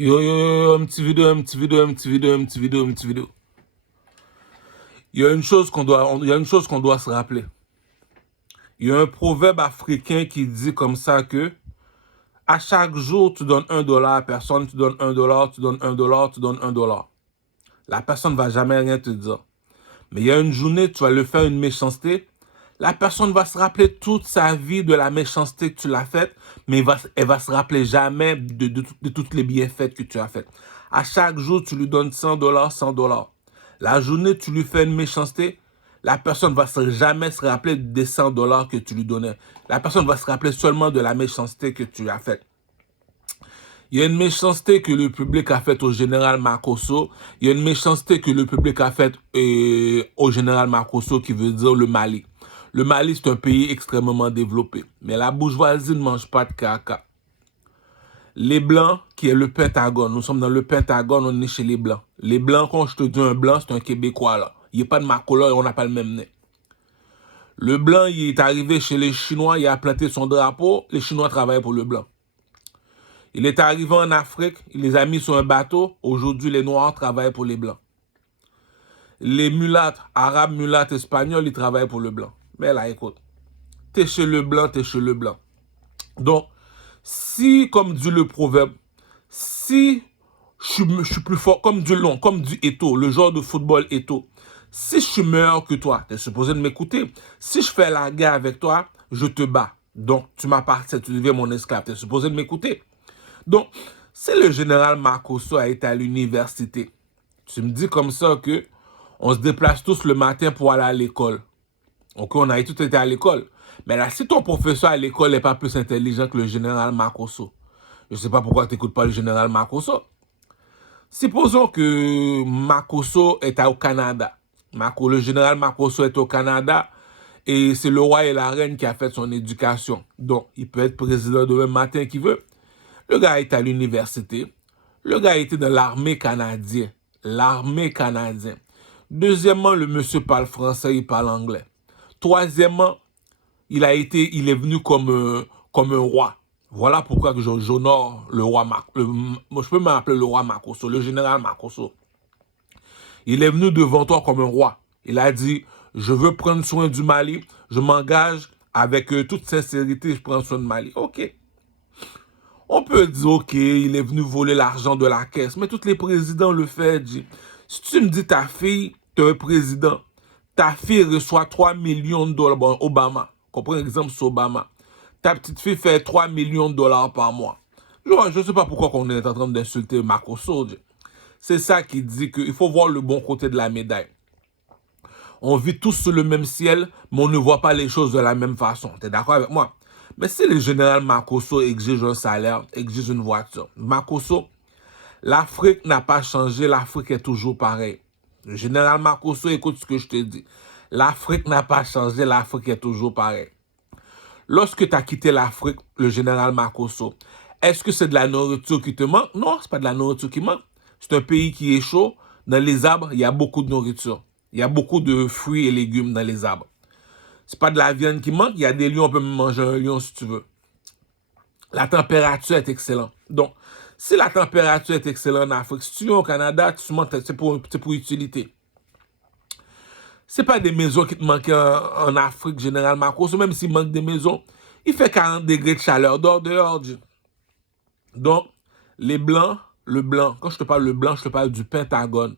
Yo, une petite vidéo. Il y a une chose qu'on doit se rappeler. Il y a un proverbe africain qui dit comme ça que à chaque jour, tu donnes $1 à personne, tu donnes $1, tu donnes $1, tu donnes $1. La personne ne va jamais rien te dire. Mais il y a une journée, tu vas lui faire une méchanceté. La personne va se rappeler toute sa vie de la méchanceté que tu l'as faite, mais elle va se rappeler jamais de tous les bienfaits que tu as fait. À chaque jour, tu lui donnes $100, $100. La journée, tu lui fais une méchanceté, la personne va jamais se rappeler des $100 que tu lui donnais. La personne va se rappeler seulement de la méchanceté que tu as faite. Il y a une méchanceté que le public a faite au général Makosso. Il y a une méchanceté que le public a faite au général Makosso qui veut dire le Mali. Le Mali, c'est un pays extrêmement développé. Mais la bourgeoisie ne mange pas de caca. Les Blancs, qui est le Pentagone. Nous sommes dans le Pentagone, on est chez les Blancs. Les Blancs, quand je te dis un Blanc, c'est un Québécois, là. Il n'y a pas de ma couleur et on n'a pas le même nez. Le Blanc, il est arrivé chez les Chinois, il a planté son drapeau. Les Chinois travaillent pour le Blanc. Il est arrivé en Afrique, il les a mis sur un bateau. Aujourd'hui, les Noirs travaillent pour les Blancs. Les mulâtres, arabes, mulâtres, espagnols, ils travaillent pour le Blanc. Mais là, écoute, t'es chez le Blanc, t'es chez le Blanc. Donc, si, comme dit le proverbe, si je suis plus fort, comme du long, comme du Eto'o, le joueur de football Eto'o, si je suis meilleur que toi, tu es supposé de m'écouter. Si je fais la guerre avec toi, je te bats. Donc, tu m'appartiens, tu deviens mon esclave, tu es supposé de m'écouter. Donc, si le général Makosso a été à l'université, tu me dis comme ça que on se déplace tous le matin pour aller à l'école. Ok, on a tous été à l'école. Mais là, si ton professeur à l'école n'est pas plus intelligent que le général Makosso, je ne sais pas pourquoi tu n'écoutes pas le général Makosso. Supposons que Makosso est au Canada. Le général Makosso est au Canada et c'est le roi et la reine qui a fait son éducation. Donc, il peut être président demain matin qu'il veut. Le gars est à l'université. Le gars était dans l'armée canadienne. L'armée canadienne. Deuxièmement, le monsieur parle français, il parle anglais. Troisièmement, il est venu comme un roi. Voilà pourquoi que j'honore le roi moi, je peux m'appeler le roi Makosso, le général Makosso. Il est venu devant toi comme un roi. Il a dit, je veux prendre soin du Mali, je m'engage avec toute sincérité, je prends soin du Mali. Ok. On peut dire, ok, il est venu voler l'argent de la caisse, mais tous les présidents le font. Si tu me dis ta fille, tu es un président, ta fille reçoit 3 millions de dollars, bon, Obama, comprends exemple sur Obama, ta petite fille fait 3 millions de dollars par mois. Je ne sais pas pourquoi on est en train d'insulter Makosso. C'est ça qui dit qu'il faut voir le bon côté de la médaille. On vit tous sous le même ciel, mais on ne voit pas les choses de la même façon. Tu es d'accord avec moi? Mais si le général Makosso exige un salaire, exige une voiture, Makosso, l'Afrique n'a pas changé, l'Afrique est toujours pareille. Le général Makosso, écoute ce que je te dis. L'Afrique n'a pas changé, l'Afrique est toujours pareille. Lorsque tu as quitté l'Afrique, le général Makosso, est-ce que c'est de la nourriture qui te manque? Non, c'est pas de la nourriture qui manque. C'est un pays qui est chaud. Dans les arbres, il y a beaucoup de nourriture. Il y a beaucoup de fruits et légumes dans les arbres. C'est pas de la viande qui manque. Il y a des lions, on peut manger un lion si tu veux. La température est excellente. Donc, si la température est excellente en Afrique, si tu viens au Canada, c'est pour utilité. C'est pas des maisons qui te manquent en Afrique, généralement. Même s'il manque des maisons, il fait 40 degrés de chaleur dehors. Donc, les Blancs, le blanc, quand je te parle de blanc, je te parle du Pentagone.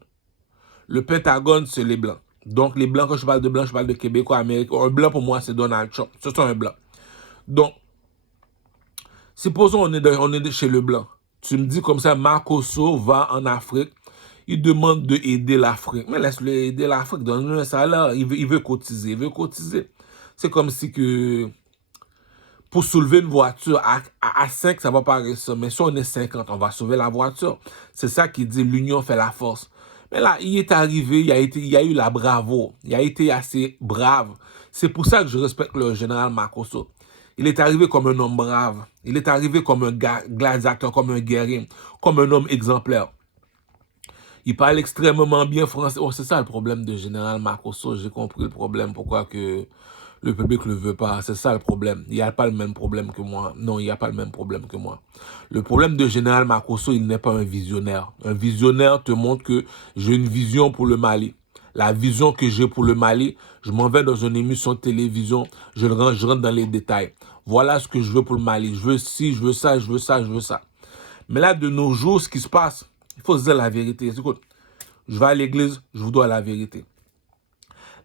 Le Pentagone, c'est les Blancs. Donc, les Blancs, quand je parle de Blancs, je parle de Québécois, Américains. Un Blanc, pour moi, c'est Donald Trump. C'est un Blanc. Donc, supposons on est chez le Blanc. Tu me dis comme ça, Makosso va en Afrique. Il demande d'aider l'Afrique. Mais laisse-le aider l'Afrique. Donne-lui un salaire. Il veut cotiser. Il veut cotiser. C'est comme si que pour soulever une voiture à 5, ça va paraître ça. Mais si on est 50, on va sauver la voiture. C'est ça qui dit l'union fait la force. Mais là, il est arrivé, il a eu la bravoure. Il a été assez brave. C'est pour ça que je respecte le général Makosso. Il est arrivé comme un homme brave. Il est arrivé comme un gladiateur, comme un guerrier, comme un homme exemplaire. Il parle extrêmement bien français. Oh, c'est ça le problème de général Makosso. J'ai compris le problème. Pourquoi que Le public ne le veut pas. C'est ça le problème. Il n'y a pas le même problème que moi. Non, il n'y a pas le même problème que moi. Le problème de Général Makosso, il n'est pas un visionnaire. Un visionnaire te montre que j'ai une vision pour le Mali. La vision que j'ai pour le Mali, je m'en vais dans une émission de télévision, je rentre dans les détails. Voilà ce que je veux pour le Mali. Je veux ci, je veux ça, je veux ça, je veux ça. Mais là, de nos jours, ce qui se passe, il faut se dire la vérité. Écoute, je vais à l'église, je vous dois la vérité.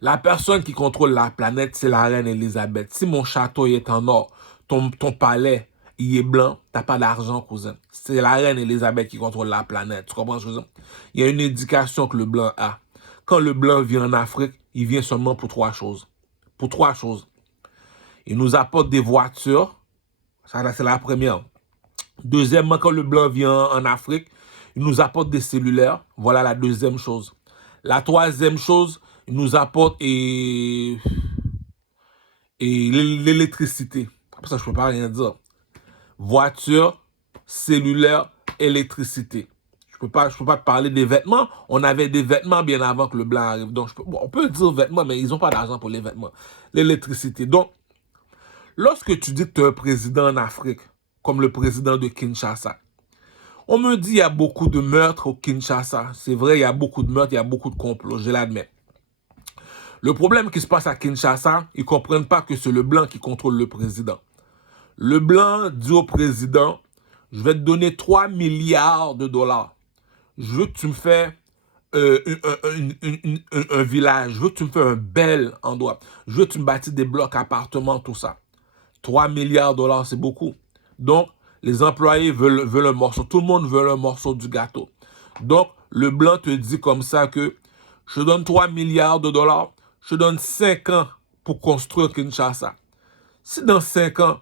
La personne qui contrôle la planète, c'est la reine Elisabeth. Si mon château est en or, ton palais, il est blanc, t'as pas d'argent, cousin. C'est la reine Elisabeth qui contrôle la planète. Tu comprends ce que je veux dire? Il y a une éducation que le blanc a. Quand le blanc vient en Afrique, il vient seulement pour 3 choses. Pour 3 choses. Il nous apporte des voitures. Ça, c'est la première. Deuxièmement, quand le blanc vient en Afrique, il nous apporte des cellulaires. Voilà la deuxième chose. La troisième chose, il nous apporte l'électricité. Après ça, je ne peux pas rien dire. Voiture, cellulaire, électricité. Je peux pas te parler des vêtements. On avait des vêtements bien avant que le blanc arrive. Donc, on peut dire vêtements, mais ils n'ont pas d'argent pour les vêtements. L'électricité. Donc, lorsque tu dis que tu es un président en Afrique, comme le président de Kinshasa, on me dit qu'il y a beaucoup de meurtres au Kinshasa. C'est vrai, il y a beaucoup de meurtres, il y a beaucoup de complots, je l'admets. Le problème qui se passe à Kinshasa, ils ne comprennent pas que c'est le blanc qui contrôle le président. Le blanc dit au président, je vais te donner 3 milliards de dollars. Je veux que tu me fasses un village. Je veux que tu me fasses un bel endroit. Je veux que tu me bâtisses des blocs, appartements, tout ça. 3 milliards de dollars, c'est beaucoup. Donc, les employés veulent un morceau. Tout le monde veut un morceau du gâteau. Donc, le blanc te dit comme ça que je te donne 3 milliards de dollars. Je te donne 5 ans pour construire Kinshasa. Si dans 5 ans,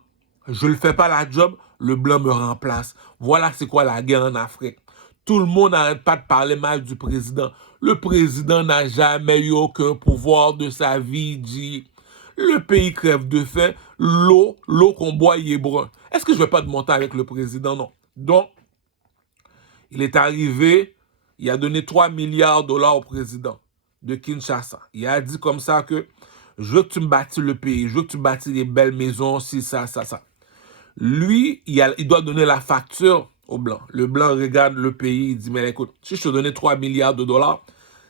je ne fais pas la job, le blanc me remplace. Voilà c'est quoi la guerre en Afrique. Tout le monde n'arrête pas de parler mal du président. Le président n'a jamais eu aucun pouvoir de sa vie, dit. Le pays crève de faim. L'eau qu'on boit, il est brun. Est-ce que je ne vais pas te monter avec le président? Non. Donc, il est arrivé, il a donné 3 milliards de dollars au président de Kinshasa. Il a dit comme ça que je veux que tu me bâtis le pays, je veux que tu me bâtis des belles maisons, si, ça. Lui, il doit donner la facture au blanc. Le blanc regarde le pays, il dit, mais écoute, si je te donnais 3 milliards de dollars,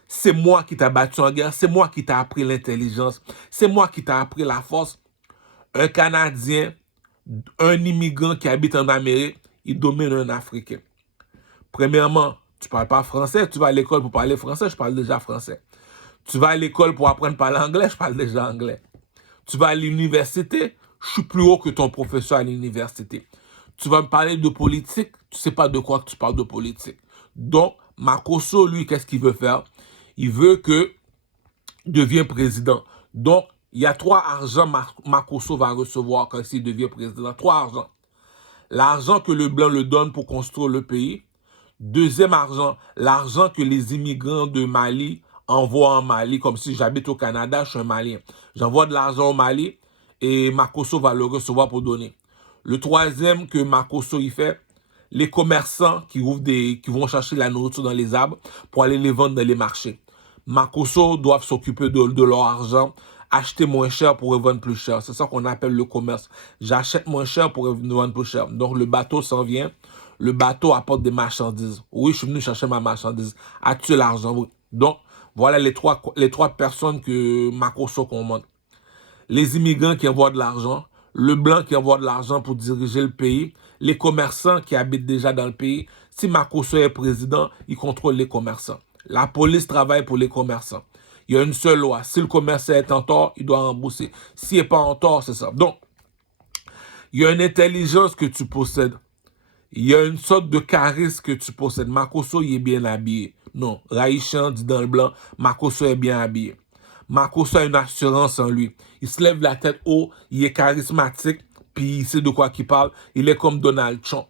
c'est moi qui t'ai battu en guerre, c'est moi qui t'ai appris l'intelligence, c'est moi qui t'ai appris la force. Un Canadien, un immigrant qui habite en Amérique, il domine un Africain. Premièrement, tu ne parles pas français, tu vas à l'école pour parler français, je parle déjà français. Tu vas à l'école pour apprendre à parler anglais, je parle déjà anglais. Tu vas à l'université, je suis plus haut que ton professeur à l'université. Tu vas me parler de politique, tu ne sais pas de quoi que tu parles de politique. Donc, Makosso, lui, qu'est-ce qu'il veut faire? Il veut que devienne président. Donc, il y a 3 argents Makosso va recevoir quand il devient président. 3 argents. L'argent que le blanc le donne pour construire le pays. Deuxième argent, l'argent que les immigrants de Mali envoient en Mali, comme si j'habite au Canada, je suis un Malien. J'envoie de l'argent au Mali et Makosso va le recevoir pour donner. Le troisième que Makosso y fait, les commerçants qui vont chercher la nourriture dans les arbres pour aller les vendre dans les marchés. Makosso doivent s'occuper de leur argent, acheter moins cher pour revendre plus cher. C'est ça qu'on appelle le commerce. J'achète moins cher pour revendre plus cher. Donc le bateau s'en vient. Le bateau apporte des marchandises. Oui, je suis venu chercher ma marchandise. As-tu l'argent? Oui. Donc, voilà les trois personnes que Makosso commande. Les immigrants qui envoient de l'argent, le blanc qui envoie de l'argent pour diriger le pays, les commerçants qui habitent déjà dans le pays. Si Makosso est président, il contrôle les commerçants. La police travaille pour les commerçants. Il y a une seule loi. Si le commerçant est en tort, il doit rembourser. S'il n'est pas en tort, c'est ça. Donc, il y a une intelligence que tu possèdes. Il y a une sorte de charisme que tu possèdes. Makosso, il est bien habillé. Non, Raïchan dit dans le blanc, Makosso est bien habillé. Makosso a une assurance en lui. Il se lève la tête haut, il est charismatique, puis il sait de quoi il parle. Il est comme Donald Trump.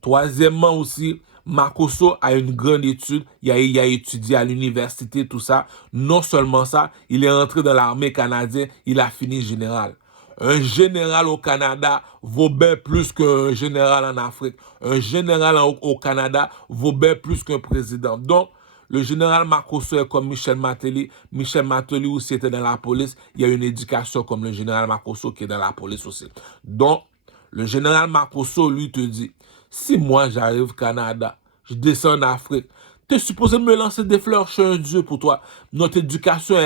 Troisièmement aussi, Makosso a une grande étude. Il a étudié à l'université, tout ça. Non seulement ça, il est entré dans l'armée canadienne, il a fini général. Un général au Canada vaut bien plus qu'un général en Afrique. Un général au Canada vaut bien plus qu'un président. Donc, Le général Makosso est comme Michel Martelly. Michel Martelly aussi était dans la police. Il y a une éducation comme le général Makosso qui est dans la police aussi. Donc, le général Makosso, lui, te dit, si moi j'arrive au Canada, je descends en Afrique, tu es supposé me lancer des fleurs, je suis un dieu pour toi. Notre éducation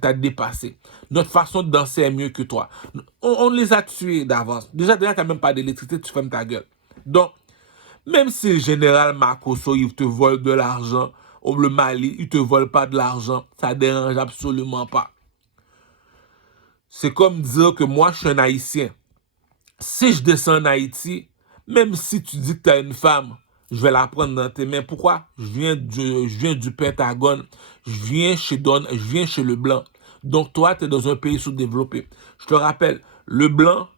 t'a dépassé. Notre façon de danser est mieux que toi. On les a tués d'avance. Déjà, tu n'as même pas d'électricité, tu fermes ta gueule. Donc, même si le général Makosso, il te vole de l'argent, ou le Mali, il te vole pas de l'argent, ça dérange absolument pas. C'est comme dire que moi, je suis un Haïtien. Si je descends en Haïti, même si tu dis que tu as une femme, je vais la prendre dans tes mains. Pourquoi? Je viens du Pentagone. Je viens chez le blanc. Donc toi, tu es dans un pays sous-développé. Je te rappelle, le blanc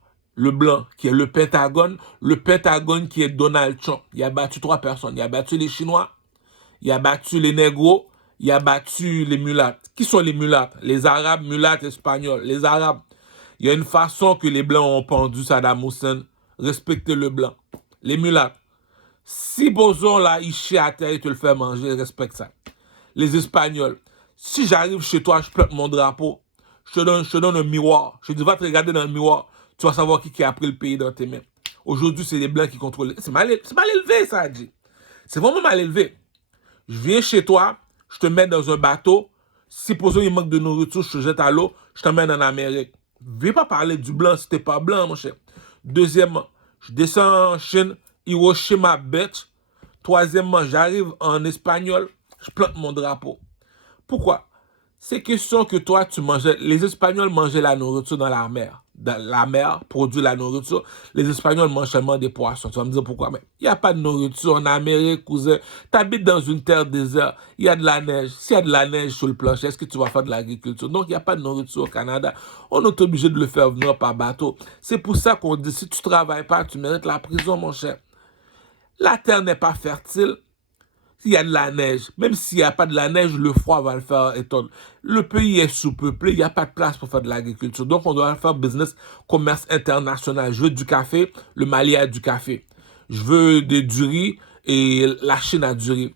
qui est le Pentagone qui est Donald Trump. Il a battu 3 personnes. Il a battu les Chinois, il a battu les négros, il a battu les mulattes. Qui sont les mulattes? Les Arabes, mulattes, espagnols. Les Arabes. Il y a une façon que les Blancs ont pendu Saddam Hussein. Respectez le blanc. Les mulattes. Si Bozon là, il chie à terre et te le fait manger, respecte ça. Les Espagnols. Si j'arrive chez toi, je plante mon drapeau, je te donne un miroir. Je te dis, va te regarder dans le miroir. Tu vas savoir qui a pris le pays dans tes mains. Aujourd'hui, c'est les Blancs qui contrôlent. C'est mal élevé, ça, dit. C'est vraiment mal élevé. Je viens chez toi, je te mets dans un bateau. Si Bozon il manque de nourriture, je te jette à l'eau, je t'emmène en Amérique. Ne viens pas parler du blanc si t'es pas blanc, mon cher. Deuxièmement, je descends en Chine, Hiroshima, bitch. Troisièmement, j'arrive en espagnol, je plante mon drapeau. Pourquoi? C'est question que toi, tu mangeais. Les Espagnols mangeaient la nourriture dans la mer. La mer produit la nourriture. Les Espagnols mangent seulement des poissons. Tu vas me dire pourquoi? Mais il n'y a pas de nourriture en Amérique, cousin. Tu habites dans une terre déserte. Il y a de la neige. S'il y a de la neige sur le plancher, est-ce que tu vas faire de l'agriculture? Donc, il n'y a pas de nourriture au Canada. On est obligé de le faire venir par bateau. C'est pour ça qu'on dit, si tu ne travailles pas, tu mérites la prison, mon cher. La terre n'est pas fertile. S'il y a de la neige, même s'il n'y a pas de la neige, le froid va le faire étendre. Le pays est sous-peuplé, il n'y a pas de place pour faire de l'agriculture. Donc, on doit faire business, commerce international. Je veux du café, le Mali a du café. Je veux du riz et la Chine a du riz.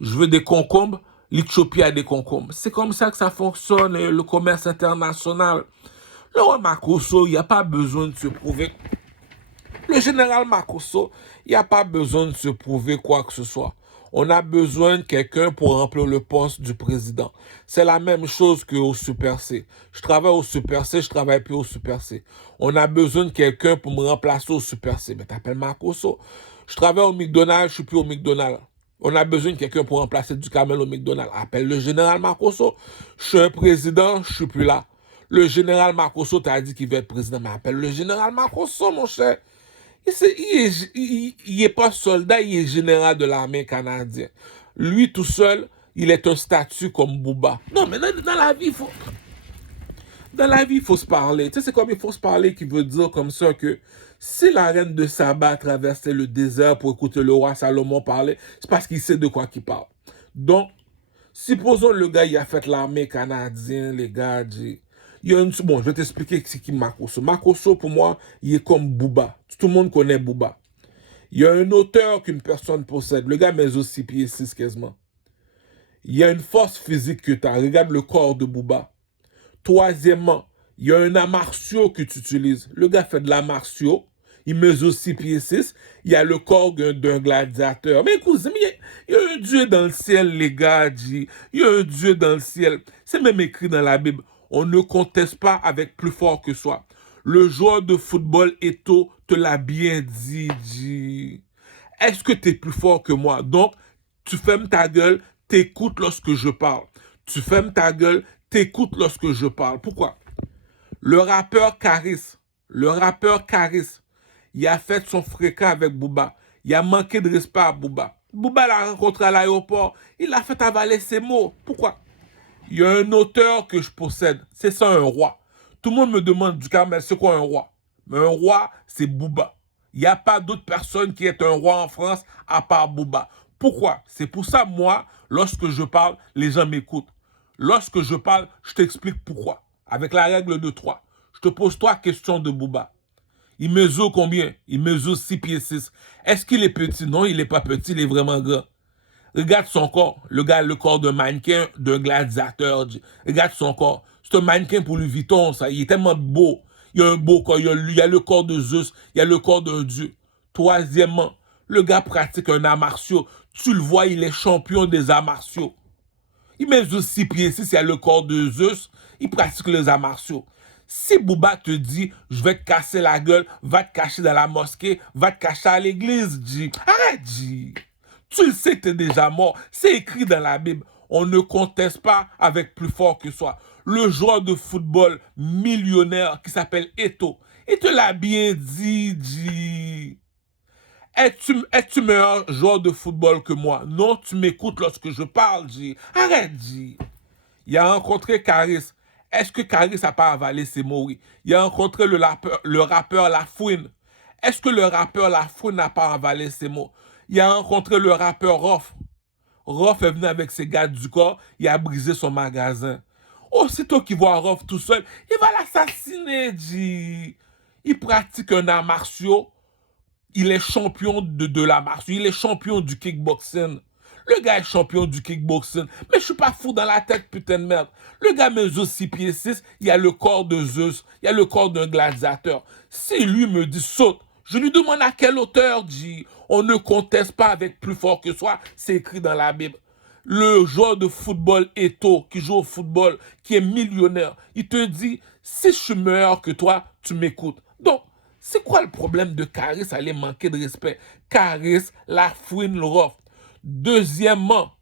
Je veux des concombres, l'Éthiopie a des concombres. C'est comme ça que ça fonctionne, le commerce international. Le roi Makosso, il n'y a pas besoin de se prouver. Le général Makosso, il n'y a pas besoin de se prouver quoi que ce soit. On a besoin de quelqu'un pour remplir le poste du président. C'est la même chose qu'au Super C. Je travaille au Super C, je travaille plus au Super C. On a besoin de quelqu'un pour me remplacer au Super C. Mais t'appelles Makosso. Je travaille au McDonald's, je suis plus au McDonald's. On a besoin de quelqu'un pour remplacer Duhamel au McDonald's. Appelle le général Makosso. Je suis un président, je suis plus là. Le général Makosso t'a dit qu'il veut être président, mais appelle le général Makosso, mon cher. Il est pas soldat, il est général de l'armée canadienne. Lui tout seul, il est un statut comme Bouba. Non, mais dans la vie, il faut se parler. Tu sais, c'est comme il faut se parler qui veut dire comme ça que si la reine de Saba traversait le désert pour écouter le roi Salomon parler, c'est parce qu'il sait de quoi il parle. Donc, supposons le gars, il a fait l'armée canadienne, les gars, bon, je vais t'expliquer c'est qui Makosso. Makosso, pour moi, il est comme Bouba. Tout le monde connaît Bouba. Il y a une hauteur qu'une personne possède. Le gars mesure 6 pieds 6 quasiment. Il y a une force physique que tu as. Regarde le corps de Bouba. Troisièmement, il y a un art martiaux que tu utilises. Le gars fait de l'art martiaux. Il mesure 6 pieds 6. Il y a le corps d'un gladiateur. Mais écoute, il y a un Dieu dans le ciel, les gars. Il y a un Dieu dans le ciel. C'est même écrit dans la Bible. On ne conteste pas avec plus fort que soi. Le joueur de football Eto'o te l'a bien dit. Est-ce que tu es plus fort que moi? Donc, tu fermes ta gueule, t'écoutes lorsque je parle. Tu fermes ta gueule, t'écoutes lorsque je parle. Pourquoi? Le rappeur Caris, il a fait son fréquent avec Bouba. Il a manqué de respect à Bouba. Bouba l'a rencontré à l'aéroport. Il a fait avaler ses mots. Pourquoi? Il y a un auteur que je possède. C'est ça, un roi. Tout le monde me demande, Duhamel, c'est quoi un roi? Mais un roi, c'est Bouba. Il n'y a pas d'autre personne qui est un roi en France à part Bouba. Pourquoi? C'est pour ça, moi, lorsque je parle, les gens m'écoutent. Lorsque je parle, je t'explique pourquoi. Avec la règle de 3. Je te pose 3 questions de Bouba. Il mesure combien? Il mesure 6 pieds 6. Est-ce qu'il est petit? Non, il n'est pas petit, il est vraiment grand. Regarde son corps. Le gars, le corps d'un mannequin, d'un gladiateur. Regarde son corps. C'est un mannequin pour Louis Vuitton, ça. Il est tellement beau. Il a un beau corps. Il y a le corps de Zeus. Il y a le corps d'un dieu. Troisièmement, le gars pratique un art martiaux. Tu le vois, il est champion des arts martiaux. Il mesure 6 pieds 6, il a le corps de Zeus. Il pratique les arts martiaux. Si Booba te dit, je vais te casser la gueule, va te cacher dans la mosquée, va te cacher à l'église, dis. Arrête, dis. Tu le sais que tu es déjà mort. C'est écrit dans la Bible. On ne conteste pas avec plus fort que soi. Le joueur de football millionnaire qui s'appelle Eto'o, il te l'a bien dit, dis. Es-tu meilleur joueur de football que moi? Non, tu m'écoutes lorsque je parle, dis. Arrête, dis. Il a rencontré Caris. Est-ce que Caris n'a pas avalé ses mots? Oui. Il a rencontré le rappeur Lafouine. Est-ce que le rappeur Lafouine n'a pas avalé ses mots? Il a rencontré le rappeur Rof. Rof est venu avec ses gars du corps, il a brisé son magasin. Aussitôt qu'il voit Rof tout seul, il va l'assassiner, dit. Il pratique un art martiaux. Il est champion de l'art martiaux. Il est champion du kickboxing. Le gars est champion du kickboxing. Mais je suis pas fou dans la tête, putain de merde. Le gars mesure 6 pieds 6. Il a le corps de Zeus. Il a le corps d'un gladiateur. Si lui me dit saute, je lui demande à quelle hauteur, dit. On ne conteste pas avec plus fort que soi. C'est écrit dans la Bible. Le joueur de football Eto'o, qui joue au football, qui est millionnaire, il te dit, si je suis meilleur que toi, tu m'écoutes. Donc, c'est quoi le problème de Caris à aller manquer de respect? Caris, Lafouine, le Rof. Deuxièmement,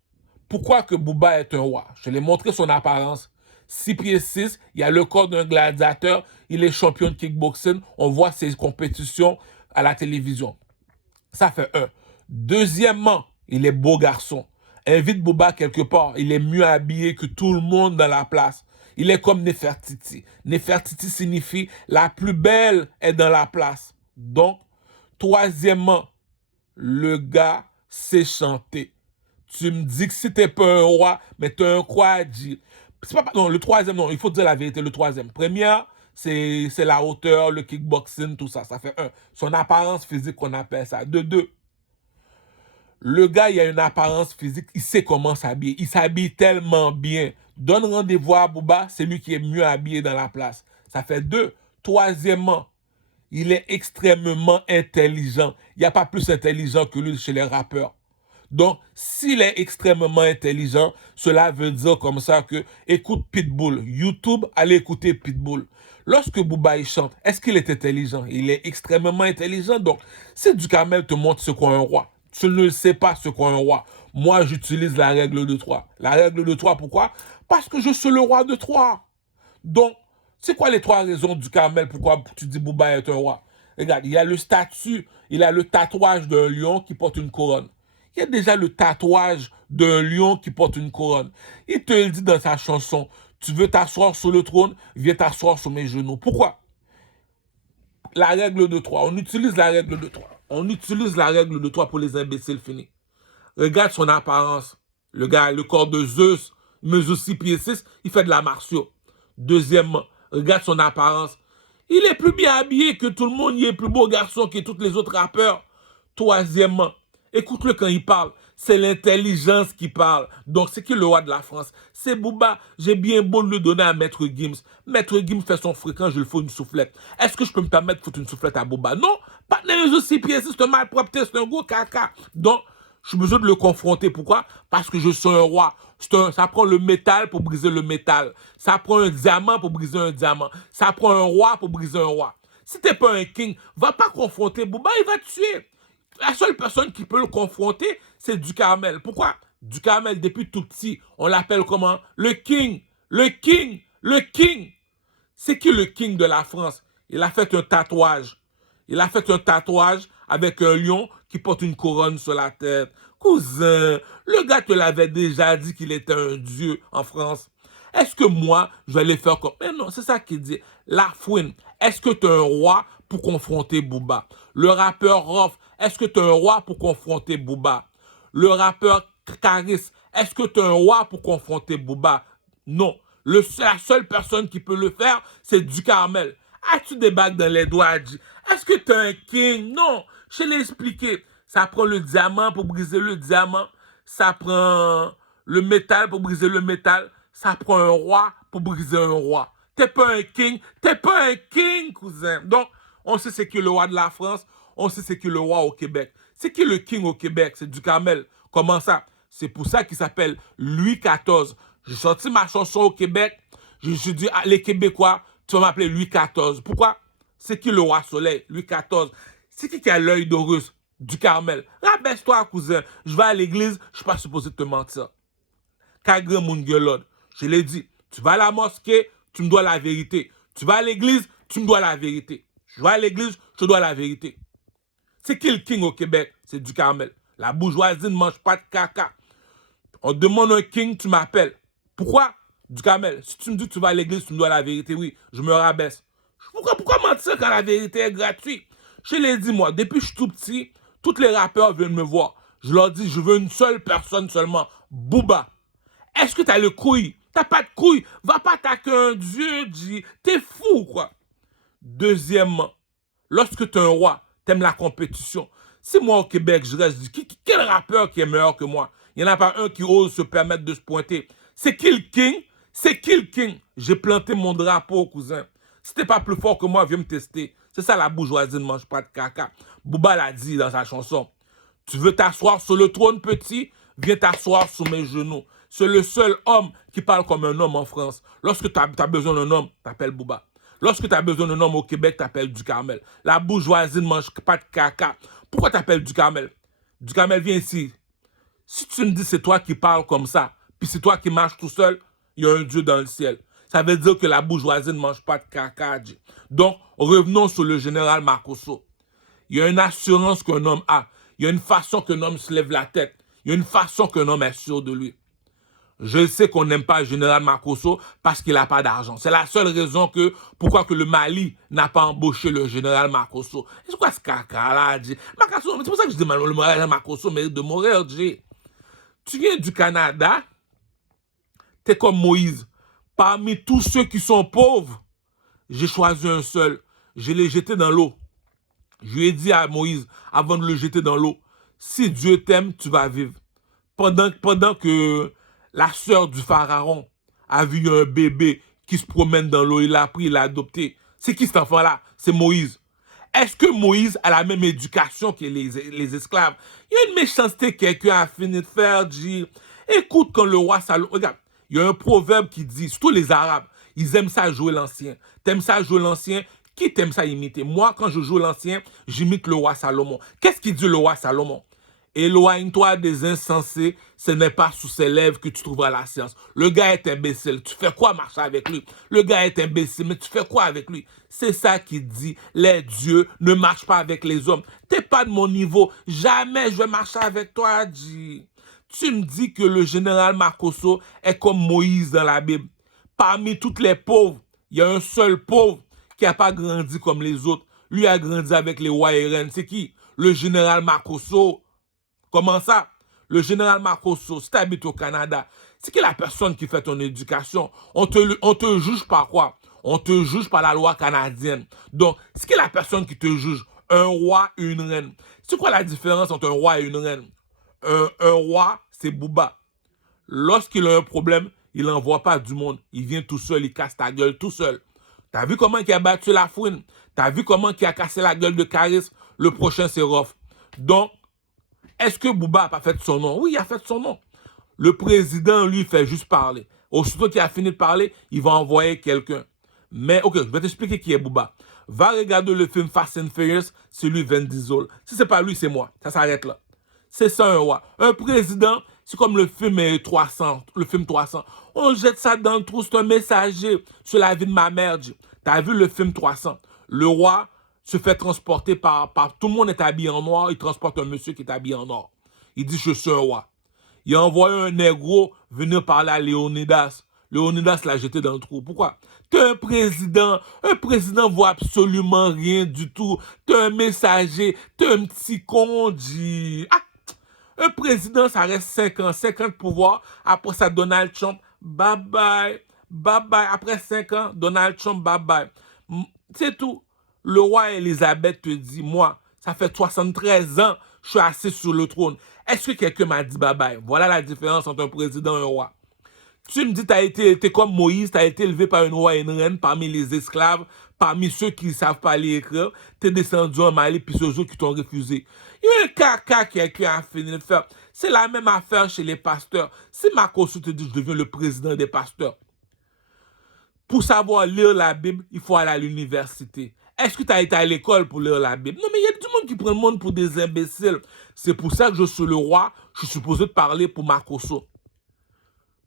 pourquoi que Booba est un roi? Je l'ai montré son apparence. 6 pieds 6, il a le corps d'un gladiateur, il est champion de kickboxing, on voit ses compétitions à la télévision. Ça fait un. Deuxièmement, il est beau garçon. Invite Booba quelque part, il est mieux habillé que tout le monde dans la place. Il est comme Nefertiti. Nefertiti signifie la plus belle est dans la place. Donc, troisièmement, le gars sait chanter. Tu me dis que si t'es pas un roi, mais t'es un quoi à dire. C'est pas, non, le troisième, non, il faut dire la vérité, le troisième. Première, c'est la hauteur, le kickboxing, tout ça. Ça fait un. Son apparence physique qu'on appelle ça. De deux, le gars, il a une apparence physique, il sait comment s'habiller. Il s'habille tellement bien. Donne rendez-vous à Booba, c'est lui qui est mieux habillé dans la place. Ça fait deux. Troisièmement, il est extrêmement intelligent. Il n'y a pas plus intelligent que lui chez les rappeurs. Donc, s'il est extrêmement intelligent, cela veut dire comme ça que écoute Pitbull. YouTube, allez écouter Pitbull. Lorsque Booba il chante, est-ce qu'il est intelligent? Il est extrêmement intelligent. Donc, si Duhamel te montre ce qu'est un roi, tu ne sais pas ce qu'est un roi. Moi, j'utilise la règle de 3. La règle de 3, pourquoi? Parce que je suis le roi de 3. Donc, c'est quoi les 3 raisons du Carmel pourquoi tu dis Booba est un roi? Regarde, il y a le statut, il a le tatouage d'un lion qui porte une couronne. Il y a déjà le tatouage d'un lion qui porte une couronne. Il te le dit dans sa chanson, tu veux t'asseoir sur le trône, viens t'asseoir sur mes genoux. Pourquoi? La règle de 3. On utilise la règle de 3. On utilise la règle de 3 pour les imbéciles finis. Regarde son apparence. Le gars, le corps de Zeus, il mesure 6 pieds 6, il fait de la martiaux. Deuxièmement, regarde son apparence. Il est plus bien habillé que tout le monde, il est plus beau garçon que tous les autres rappeurs. Troisièmement, écoute-le quand il parle. C'est l'intelligence qui parle. Donc, c'est qui le roi de la France? C'est Booba. J'ai bien beau le donner à Maître Gims. Maître Gims fait son fréquent, je lui fais une soufflette. Est-ce que je peux me permettre de foutre une soufflette à Booba? Non. Pas de aussi pieds, c'est un malpropre, c'est un gros caca. Donc, je suis besoin de le confronter. Pourquoi? Parce que je suis un roi. Ça prend le métal pour briser le métal. Ça prend un diamant pour briser un diamant. Ça prend un roi pour briser un roi. Si t'es pas un king, va pas confronter Booba, il va te tuer. La seule personne qui peut le confronter, c'est Duhamel. Pourquoi? Duhamel, depuis tout petit, on l'appelle comment? Le king. Le king. Le king. C'est qui le king de la France? Il a fait un tatouage. Il a fait un tatouage avec un lion qui porte une couronne sur la tête. Cousin, le gars te l'avait déjà dit qu'il était un dieu en France. Est-ce que moi, je vais les faire comme... Mais non, c'est ça qu'il dit. Lafouine, est-ce que tu es un roi pour confronter Booba? Le rappeur Rof, est-ce que tu es un roi pour confronter Booba? Le rappeur Caris, est-ce que tu es un roi pour confronter Booba? Non. La seule personne qui peut le faire, c'est Duhamel. As-tu des bagues dans les doigts? Est-ce que tu es un king? Non. Je l'ai expliqué. Ça prend le diamant pour briser le diamant. ça prend le métal pour briser le métal, ça prend un roi pour briser un roi. T'es pas un king, cousin. Donc, on sait c'est qui le roi de la France, on sait c'est qui le roi au Québec. C'est qui le king au Québec? C'est Duhamel. Comment ça? C'est pour ça qu'il s'appelle Louis XIV. J'ai sorti ma chanson au Québec, j'ai dit, ah, les Québécois, tu vas m'appeler Louis XIV. Pourquoi? C'est qui le roi soleil? Louis XIV. C'est qui a l'œil d'Horus? Du Carmel. Rabaisse-toi, cousin. Je vais à l'église, je suis pas supposé te mentir. Kagre moun gueulode. Je l'ai dit. Tu vas à la mosquée, tu me dois la vérité. Tu vas à l'église, tu me dois la vérité. Je vais à l'église, je te dois la vérité. C'est qui le king au Québec? C'est du Carmel. La bourgeoisie ne mange pas de caca. On demande un king, tu m'appelles. Pourquoi? Du Carmel. Si tu me dis que tu vas à l'église, tu me dois la vérité, oui, je me rabaisse. Pourquoi mentir quand la vérité est gratuite? Je l'ai dit, moi, depuis que je suis tout petit, tous les rappeurs viennent me voir. Je leur dis, je veux une seule personne seulement. Booba. Est-ce que t'as le couille? T'as pas de couille? Va pas attaquer un dieu, dis. T'es fou, quoi. Deuxièmement, lorsque t'es un roi, t'aimes la compétition. Si moi, au Québec, je reste, je dis, quel rappeur qui est meilleur que moi? Il n'y en a pas un qui ose se permettre de se pointer. C'est qui le king? C'est qui le king? J'ai planté mon drapeau, cousin. Si t'es pas plus fort que moi, viens me tester. C'est ça, la bourgeoisie ne mange pas de caca. Booba l'a dit dans sa chanson. Tu veux t'asseoir sur le trône, petit? Viens t'asseoir sous mes genoux. C'est le seul homme qui parle comme un homme en France. Lorsque tu as besoin d'un homme, t'appelles Booba. Lorsque tu as besoin d'un homme au Québec, t'appelles du Carmel. La bourgeoisie ne mange pas de caca. Pourquoi t'appelles du Carmel? Du Carmel, viens ici. Si tu me dis c'est toi qui parles comme ça, puis c'est toi qui marches tout seul, il y a un Dieu dans le ciel. Ça veut dire que la bourgeoisie ne mange pas de caca. Donc, revenons sur le général Marcosso. Il y a une assurance qu'un homme a. Il y a une façon qu'un homme se lève la tête. Il y a une façon qu'un homme est sûr de lui. Je sais qu'on n'aime pas le général Marcosso parce qu'il n'a pas d'argent. C'est la seule raison pourquoi que le Mali n'a pas embauché le général Marcosso. C'est quoi ce caca-là, G? C'est pour ça que je dis le général Marcosso mérite de mourir, G. Tu viens du Canada, t'es comme Moïse. Parmi tous ceux qui sont pauvres, j'ai choisi un seul. Je l'ai jeté dans l'eau. Je lui ai dit à Moïse, avant de le jeter dans l'eau, si Dieu t'aime, tu vas vivre. Pendant que la sœur du pharaon a vu un bébé qui se promène dans l'eau, il l'a pris, il l'a adopté. C'est qui cet enfant-là? C'est Moïse. Est-ce que Moïse a la même éducation que les esclaves? Il y a une méchanceté que quelqu'un a fini de faire, G. Écoute, quand le roi Salomon... Regarde, il y a un proverbe qui dit, surtout les Arabes, ils aiment ça jouer l'ancien. T'aimes ça jouer l'ancien? Qui t'aime ça imiter? Moi, quand je joue l'ancien, j'imite le roi Salomon. Qu'est-ce qu'il dit le roi Salomon? Éloigne-toi des insensés, ce n'est pas sous ses lèvres que tu trouveras la science. Le gars est imbécile, tu fais quoi marcher avec lui? Le gars est imbécile, mais tu fais quoi avec lui? C'est ça qu'il dit, les dieux ne marchent pas avec les hommes. T'es pas de mon niveau, jamais je vais marcher avec toi, G. Tu me dis que le général Marcosso est comme Moïse dans la Bible. Parmi toutes les pauvres, il y a un seul pauvre qui n'a pas grandi comme les autres. Lui a grandi avec les rois et reines. C'est qui? Le général Marcosso. Comment ça? Le général Marcosso, si tu habites au Canada, c'est qui la personne qui fait ton éducation? On te juge par quoi? On te juge par la loi canadienne. Donc, c'est qui la personne qui te juge? Un roi et une reine. C'est quoi la différence entre un roi et une reine? Un roi, c'est Booba. Lorsqu'il a un problème, il n'envoie pas du monde. Il vient tout seul, il casse ta gueule tout seul. T'as vu comment il a battu la fouine? T'as vu comment il a cassé la gueule de Caris? Le prochain, c'est Rof. Donc, est-ce que Booba n'a pas fait son nom? Oui, il a fait son nom. Le président, lui, fait juste parler. Aussitôt qu'il a fini de parler, il va envoyer quelqu'un. Mais, ok, je vais t'expliquer qui est Booba. Va regarder le film Fast and Furious, c'est lui, Vin Diesel. Si c'est pas lui, c'est moi. Ça s'arrête là. C'est ça un roi. Un président, c'est comme le film 300. Le film 300. On jette ça dans le trou, c'est un messager sur la vie de ma mère. T'as vu le film 300? Le roi se fait transporter par... Tout le monde est habillé en noir, il transporte un monsieur qui est habillé en or. Il dit, je suis un roi. Il a envoyé un négro venir parler à Léonidas. Léonidas l'a jeté dans le trou. Pourquoi? T'es un président. Un président voit absolument rien du tout. T'es un messager. T'es un petit con, Ah! Un président, ça reste 5 ans. 5 ans de pouvoir. Après ça, Donald Trump, bye bye. Bye bye. Après 5 ans, Donald Trump, bye bye. C'est tout. Le roi Elisabeth te dit, moi, ça fait 73 ans je suis assis sur le trône. Est-ce que quelqu'un m'a dit bye bye? Voilà la différence entre un président et un roi. Tu me dis, t'es comme Moïse, tu as été élevé par un roi et une reine parmi les esclaves, parmi ceux qui ne savent pas lire et écrire. Tu es descendu en Mali, puis ceux autres qui t'ont refusé. Il y a un caca qui a fini de faire. C'est la même affaire chez les pasteurs. Si Makosso te dit, je deviens le président des pasteurs, pour savoir lire la Bible, il faut aller à l'université. Est-ce que tu as été à l'école pour lire la Bible? Non, mais il y a du monde qui prend le monde pour des imbéciles. C'est pour ça que je suis le roi. Je suis supposé te parler pour Makosso.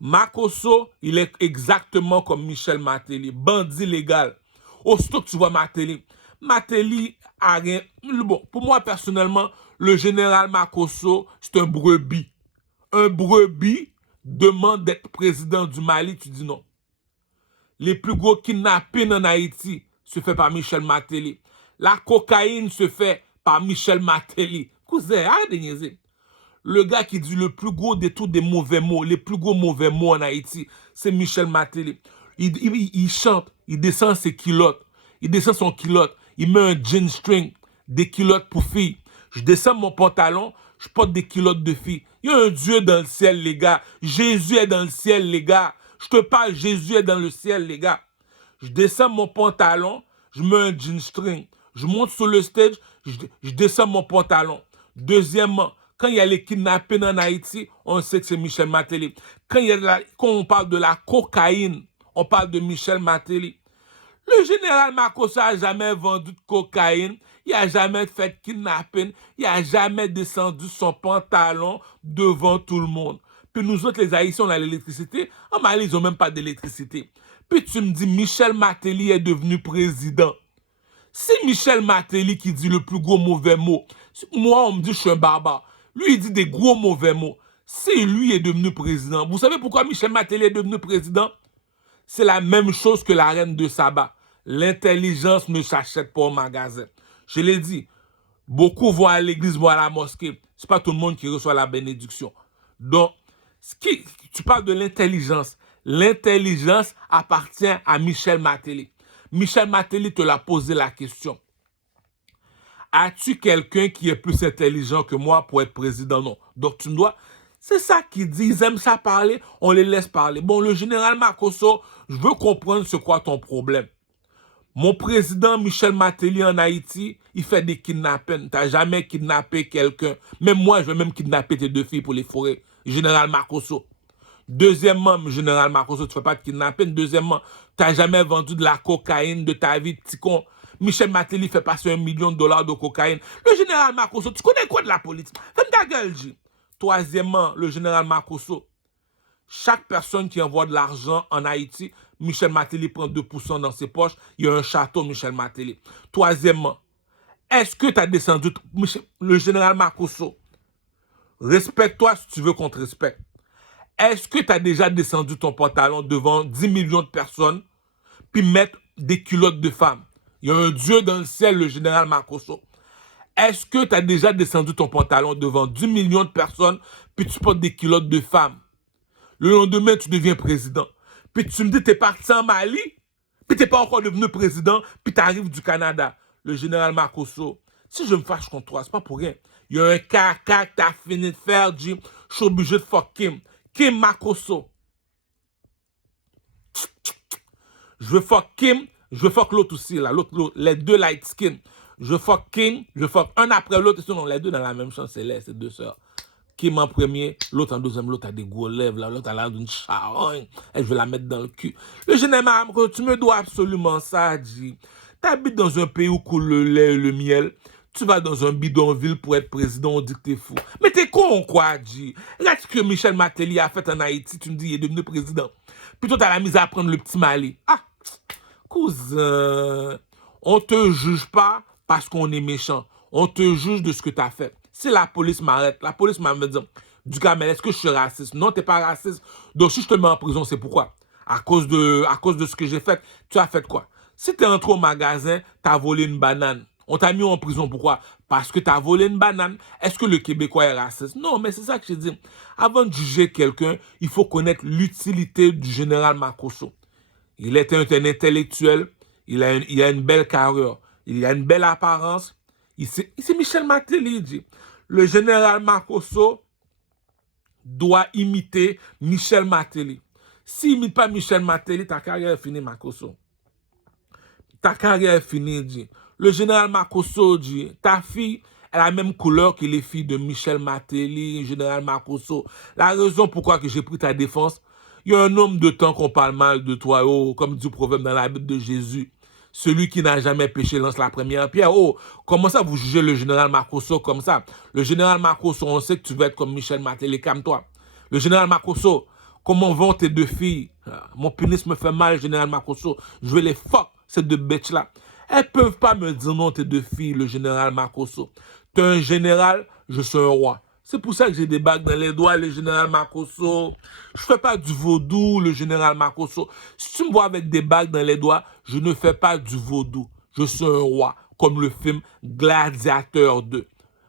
Makosso, il est exactement comme Michel Martelly, bandit légal. Aussitôt que tu vois Martelly a rien. Bon, pour moi, personnellement, le général Makosso, c'est un brebis. Un brebis demande d'être président du Mali, tu dis non. Les plus gros kidnappings en Haïti se fait par Michel Martelly. La cocaïne se fait par Michel Martelly. Cousin, arrête de niaiser. Le gars qui dit le plus gros de tous des mauvais mots, les plus gros mauvais mots en Haïti, c'est Michel Martelly. Il chante, il descend ses culottes, il descend son culotte, il met un jean string, des culottes pour filles. Je descends mon pantalon, je porte des culottes de filles. Il y a un Dieu dans le ciel, les gars. Jésus est dans le ciel, les gars. Je te parle, Jésus est dans le ciel, les gars. Je descends mon pantalon, je mets un jean string. Je monte sur le stage, je descends mon pantalon. Deuxièmement, quand il y a les kidnappings en Haïti, on sait que c'est Michel Martelly. Quand on parle de la cocaïne, on parle de Michel Martelly. Le général Makosso n'a jamais vendu de cocaïne, il n'a jamais fait de kidnapping, il n'a jamais descendu son pantalon devant tout le monde. Puis nous autres, les Haïtiens, on a l'électricité. En Mali, ils n'ont même pas d'électricité. Puis tu me dis, Michel Martelly est devenu président. C'est Michel Martelly qui dit le plus gros mauvais mot. Moi, on me dit que je suis un barbare. Lui, il dit des gros mauvais mots. Si lui est devenu président, vous savez pourquoi Michel Martelly est devenu président? C'est la même chose que la reine de Saba. L'intelligence ne s'achète pas au magasin. Je l'ai dit, beaucoup vont à l'église, vont à la mosquée. Ce n'est pas tout le monde qui reçoit la bénédiction. Donc, tu parles de l'intelligence. L'intelligence appartient à Michel Martelly. Michel Martelly te l'a posé la question. As-tu quelqu'un qui est plus intelligent que moi pour être président? Non. Donc, tu me dois... C'est ça qu'ils disent. Ils aiment ça parler. On les laisse parler. Bon, le général Makosso, je veux comprendre c'est quoi ton problème. Mon président Michel Martelly en Haïti, il fait des kidnappings. Tu n'as jamais kidnappé quelqu'un. Même moi, je vais même kidnapper tes deux filles pour les fourrer. Général Makosso. Deuxièmement, général Makosso, tu ne fais pas de kidnapping. Deuxièmement, tu n'as jamais vendu de la cocaïne de ta vie, petit con. Michel Martelly fait passer $1 million de cocaïne. Le général Makosso, tu connais quoi de la politique? Fais ta gueule, J. Troisièmement, le général Makosso. Chaque personne qui envoie de l'argent en Haïti, Michel Martelly prend 2% dans ses poches. Il y a un château, Michel Martelly. Troisièmement, est-ce que tu as descendu... Le général Makosso, respecte-toi si tu veux qu'on te respecte. Est-ce que tu as déjà descendu ton pantalon devant 10 millions de personnes puis mettre des culottes de femmes? Il y a un Dieu dans le ciel, le général Makosso. Est-ce que tu as déjà descendu ton pantalon devant 10 millions de personnes puis tu portes des culottes de femmes? Le lendemain, tu deviens président. Puis tu me dis, tu es parti en Mali, puis tu n'es pas encore devenu président, puis tu arrives du Canada. Le général Makosso, si je me fâche contre toi, c'est pas pour rien. Il y a un caca que tu as fini de faire, Jim. Je suis obligé de fuck Kim. Kim Makosso. Je veux fuck Kim, je veux fuck l'autre aussi, là. L'autre, les deux light skin. Je fuck Kim, je fuck un après l'autre. Sinon, les deux dans la même chambre, c'est deux sœurs. Kim en premier, l'autre en deuxième, l'autre a des gros lèvres, l'autre a l'air d'une charogne. Et je vais la mettre dans le cul. Le général, tu me dois absolument ça, J. Tu habites dans un pays où coule le lait et le miel. Tu vas dans un bidonville pour être président, on dit que t'es fou. Mais t'es con, quoi, J. Regarde ce que Michel Martelly a fait en Haïti, tu me dis, il est devenu président. Plutôt, t'as la mise à prendre le petit Mali. Ah, cousin, on te juge pas parce qu'on est méchant. On te juge de ce que t'as fait. Si la police m'arrête, la police m'a dit, du gars, mais est-ce que je suis raciste? Non, t'es pas raciste. Donc, si je te mets en prison, c'est pourquoi? À cause de ce que j'ai fait, tu as fait quoi? Si t'es entré au magasin, t'as volé une banane. On t'a mis en prison, pourquoi? Parce que t'as volé une banane. Est-ce que le Québécois est raciste? Non, mais c'est ça que j'ai dit. Avant de juger quelqu'un, il faut connaître l'utilité du général Makosso. Il est un intellectuel, il a une belle carrure, il a une belle apparence. C'est Michel Martelly, dit. Le général Makosso doit imiter Michel Martelly. S'il n'imite pas Michel Martelly, ta carrière est finie, Makosso. Ta carrière est finie, dit. Le général Makosso dit, ta fille a la même couleur que les filles de Michel Martelly, général Makosso. La raison pourquoi que j'ai pris ta défense, il y a un nombre de temps qu'on parle mal de toi, oh, comme dit le proverbe dans la Bible de Jésus. Celui qui n'a jamais péché lance la première pierre. Oh, comment ça vous jugez le général Makosso comme ça? Le général Makosso, on sait que tu vas être comme Michel Martelly, calme-toi. Le général Makosso, comment vont tes deux filles? Mon pénis me fait mal, général Makosso. Je vais les fuck, ces deux bêtes-là. Elles peuvent pas me dire non, tes deux filles, le général Makosso. T'es un général, je suis un roi. C'est pour ça que j'ai des bagues dans les doigts, le général Makosso. Je fais pas du vaudou, le général Makosso. Si tu me vois avec des bagues dans les doigts, je ne fais pas du vaudou. Je suis un roi, comme le film Gladiateur 2.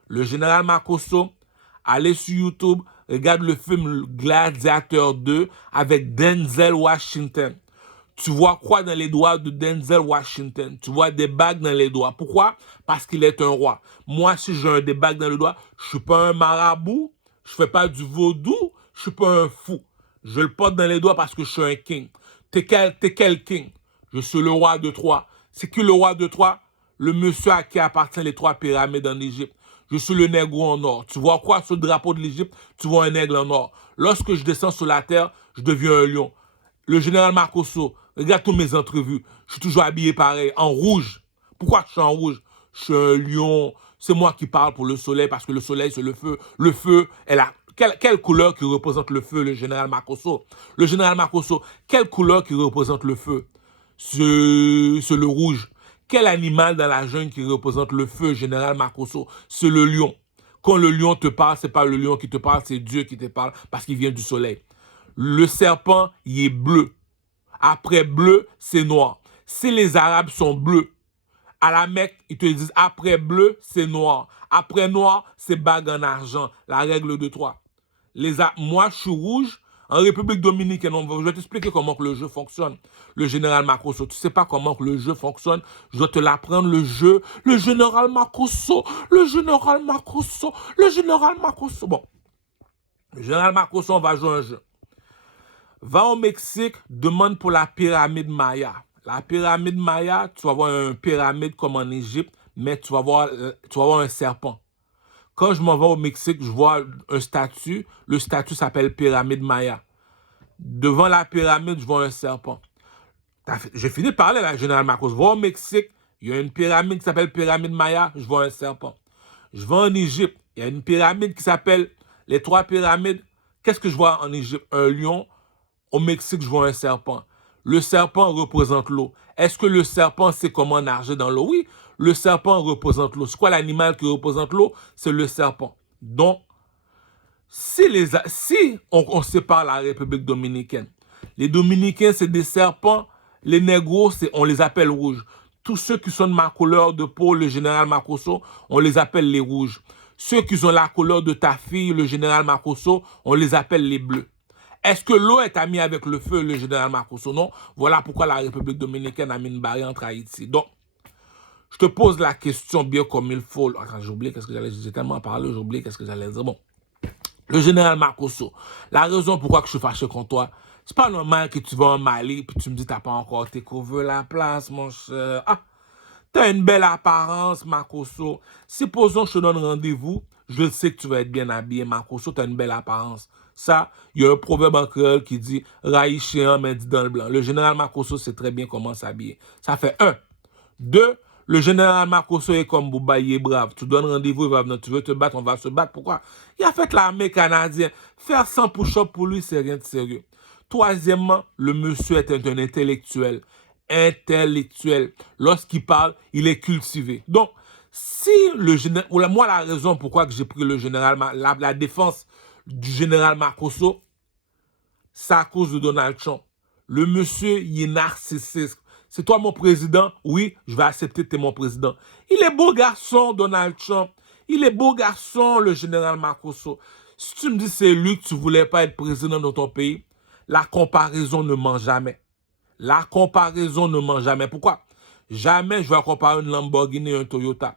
Le général Makosso, allez sur YouTube, regarde le film Gladiateur 2 avec Denzel Washington. Tu vois quoi dans les doigts de Denzel Washington? Tu vois des bagues dans les doigts. Pourquoi? Parce qu'il est un roi. Moi, si j'ai des bagues dans les doigts, je suis pas un marabout, je fais pas du vaudou, je suis pas un fou. Je le porte dans les doigts parce que je suis un king. T'es quel king? Je suis le roi de Troie. C'est qui le roi de Troie? Le monsieur à qui appartient les 3 pyramides en Égypte. Je suis le nègre en or. Tu vois quoi sur le drapeau de l'Égypte? Tu vois un aigle en or. Lorsque je descends sur la terre, je deviens un lion. Le général Makosso, regarde toutes mes entrevues. Je suis toujours habillé pareil, en rouge. Pourquoi je suis en rouge? Je suis un lion. C'est moi qui parle pour le soleil parce que le soleil, c'est le feu. Le feu est la... Quelle couleur qui représente le feu, le général Makosso? Le général Makosso, quelle couleur qui représente le feu? C'est le rouge. Quel animal dans la jungle qui représente le feu, général Makosso? C'est le lion. Quand le lion te parle, c'est pas le lion qui te parle, c'est Dieu qui te parle parce qu'il vient du soleil. Le serpent, il est bleu. Après bleu, c'est noir. Si les Arabes sont bleus, à la Mecque, ils te disent après bleu, c'est noir. Après noir, c'est bague en argent. La règle de 3. Moi, je suis rouge. En République Dominicaine, je vais t'expliquer comment que le jeu fonctionne. Le général Makosso, tu sais pas comment que le jeu fonctionne. Je dois te l'apprendre, le jeu. Le général Makosso, le général Makosso, le général Makosso. Bon, le général Makosso, on va jouer un jeu. Va au Mexique, demande pour la pyramide Maya. La pyramide Maya, tu vas voir une pyramide comme en Égypte, mais tu vas voir un serpent. Quand je m'en vais au Mexique, je vois un statut. Le statut s'appelle pyramide Maya. Devant la pyramide, je vois un serpent. J'ai fini de parler, là, général Marcos. Je vais au Mexique, il y a une pyramide qui s'appelle pyramide Maya, je vois un serpent. Je vais en Égypte, il y a une pyramide qui s'appelle les 3 pyramides. Qu'est-ce que je vois en Égypte? Un lion. Au Mexique, je vois un serpent. Le serpent représente l'eau. Est-ce que le serpent sait comment nager dans l'eau? Oui, le serpent représente l'eau. C'est quoi l'animal qui représente l'eau? C'est le serpent. Donc, si on sépare la République dominicaine, les Dominicains, c'est des serpents. Les négros, on les appelle rouges. Tous ceux qui sont de ma couleur de peau, le général Makosso, on les appelle les rouges. Ceux qui ont la couleur de ta fille, le général Makosso, on les appelle les bleus. Est-ce que l'eau est amie avec le feu, le général Makosso? Non. Voilà pourquoi la République dominicaine a mis une barrière entre Haïti. Donc, je te pose la question bien comme il faut. Attends, j'ai oublié qu'est-ce que j'allais dire. J'ai tellement parlé, j'ai oublié qu'est-ce que j'allais dire. Bon. Le général Makosso, la raison pourquoi je suis fâché contre toi, c'est pas normal que tu vas en Mali et tu me dis que tu n'as pas encore découvert la place, mon cher. Ah, tu as une belle apparence, Makosso. Supposons que je te donne rendez-vous, je sais que tu vas être bien habillé, Makosso, tu as une belle apparence. Ça, il y a un proverbe en créole qui dit « Raïchéan, mais dit dans le blanc ». Le général Makosso sait très bien comment s'habiller. Ça fait 1. 2, le général Makosso est comme Bouba, il est brave. Tu donnes rendez-vous, il va venir. Tu veux te battre, on va se battre. Pourquoi? Il a fait l'armée canadienne. Faire 100 push-ups pour lui, c'est rien de sérieux. Troisièmement, le monsieur est un intellectuel. Intellectuel. Lorsqu'il parle, il est cultivé. Donc, si le général... Moi, la raison pourquoi j'ai pris le général... La défense du général Makosso, c'est à cause de Donald Trump. Le monsieur, il est narcissique. C'est toi mon président? Oui, je vais accepter que tu es mon président. Il est beau garçon, Donald Trump. Il est beau garçon, le général Makosso. Si tu me dis c'est lui que tu voulais pas être président dans ton pays, la comparaison ne ment jamais. La comparaison ne ment jamais. Pourquoi? Jamais je vais comparer une Lamborghini et un Toyota.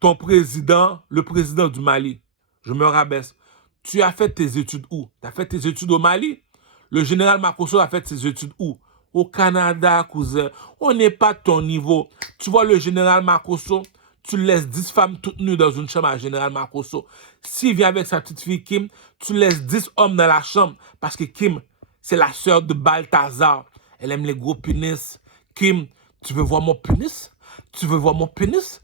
Ton président, le président du Mali, Je me rabaisse. Tu as fait tes études où? Tu as fait tes études au Mali? Le général Makosso a fait ses études où? Au Canada, cousin. On n'est pas de ton niveau. Tu vois le général Makosso, tu laisses 10 femmes toutes nues dans une chambre à général Makosso. S'il vient avec sa petite fille Kim, tu laisses 10 hommes dans la chambre parce que Kim, c'est la sœur de Balthazar. Elle aime les gros pénis. Kim, tu veux voir mon pénis? Tu veux voir mon pénis?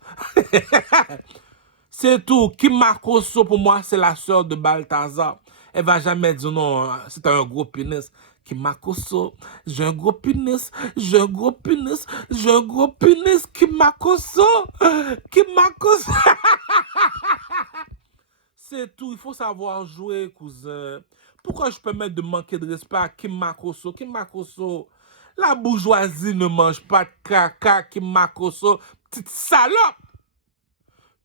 C'est tout. Kim Makosso, pour moi, c'est la sœur de Balthazar. Elle va jamais dire non, c'est un gros pénis. Kim Makosso, j'ai un gros pénis, j'ai un gros pénis, j'ai un gros pénis. Kim Makosso, Kim Makosso. C'est tout. Il faut savoir jouer, cousin. Pourquoi je peux mettre de manquer de respect à Kim Makosso? Kim Makosso, la bourgeoisie ne mange pas de caca, Kim Makosso. Petite salope.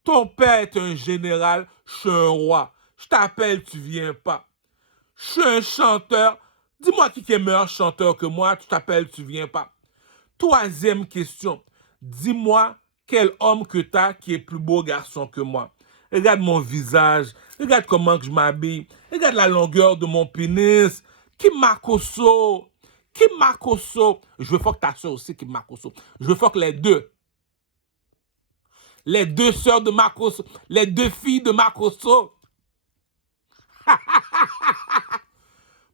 Ton père est un général, je suis un roi. Je t'appelle, tu viens pas. Je suis un chanteur. Dis-moi qui est meilleur chanteur que moi, tu t'appelles, tu viens pas. Troisième question. Dis-moi quel homme que t'as qui est plus beau garçon que moi. Regarde mon visage. Regarde comment que je m'habille. Regarde la longueur de mon pénis. Kim Makosso. Kim Makosso. Je veux fuck ta soeur aussi, Kim Makosso. Je veux fuck les deux. Les deux sœurs de Makosso. Les deux filles de Makosso.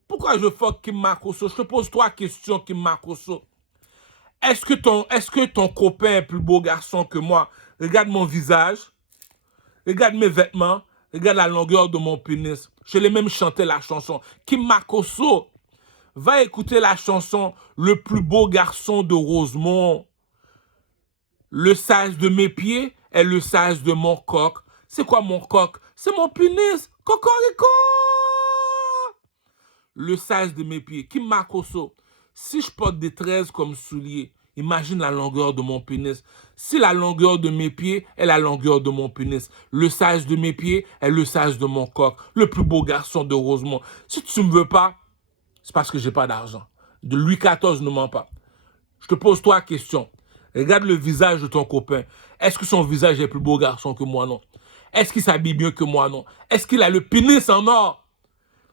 Pourquoi je fuck Kim Makosso? Je te pose 3 questions, Kim Makosso. Est-ce que ton copain est plus beau garçon que moi? Regarde mon visage. Regarde mes vêtements. Regarde la longueur de mon pénis. Je l'ai même chanté la chanson. Kim Makosso, va écouter la chanson Le plus beau garçon de Rosemont. Le size de mes pieds est le size de mon coq. C'est quoi mon coq? C'est mon pénis. Cocorico! Le size de mes pieds. Kim Makosso, si je porte des 13 comme souliers, imagine la longueur de mon pénis. Si la longueur de mes pieds est la longueur de mon pénis, le size de mes pieds est le size de mon coq. Le plus beau garçon de Rosemont. Si tu ne me veux pas, c'est parce que j'ai pas d'argent. De Louis XIV ne ment pas. Je te pose 3 questions. Regarde le visage de ton copain. Est-ce que son visage est plus beau garçon que moi? Non. Est-ce qu'il s'habille mieux que moi? Non. Est-ce qu'il a le pénis en or?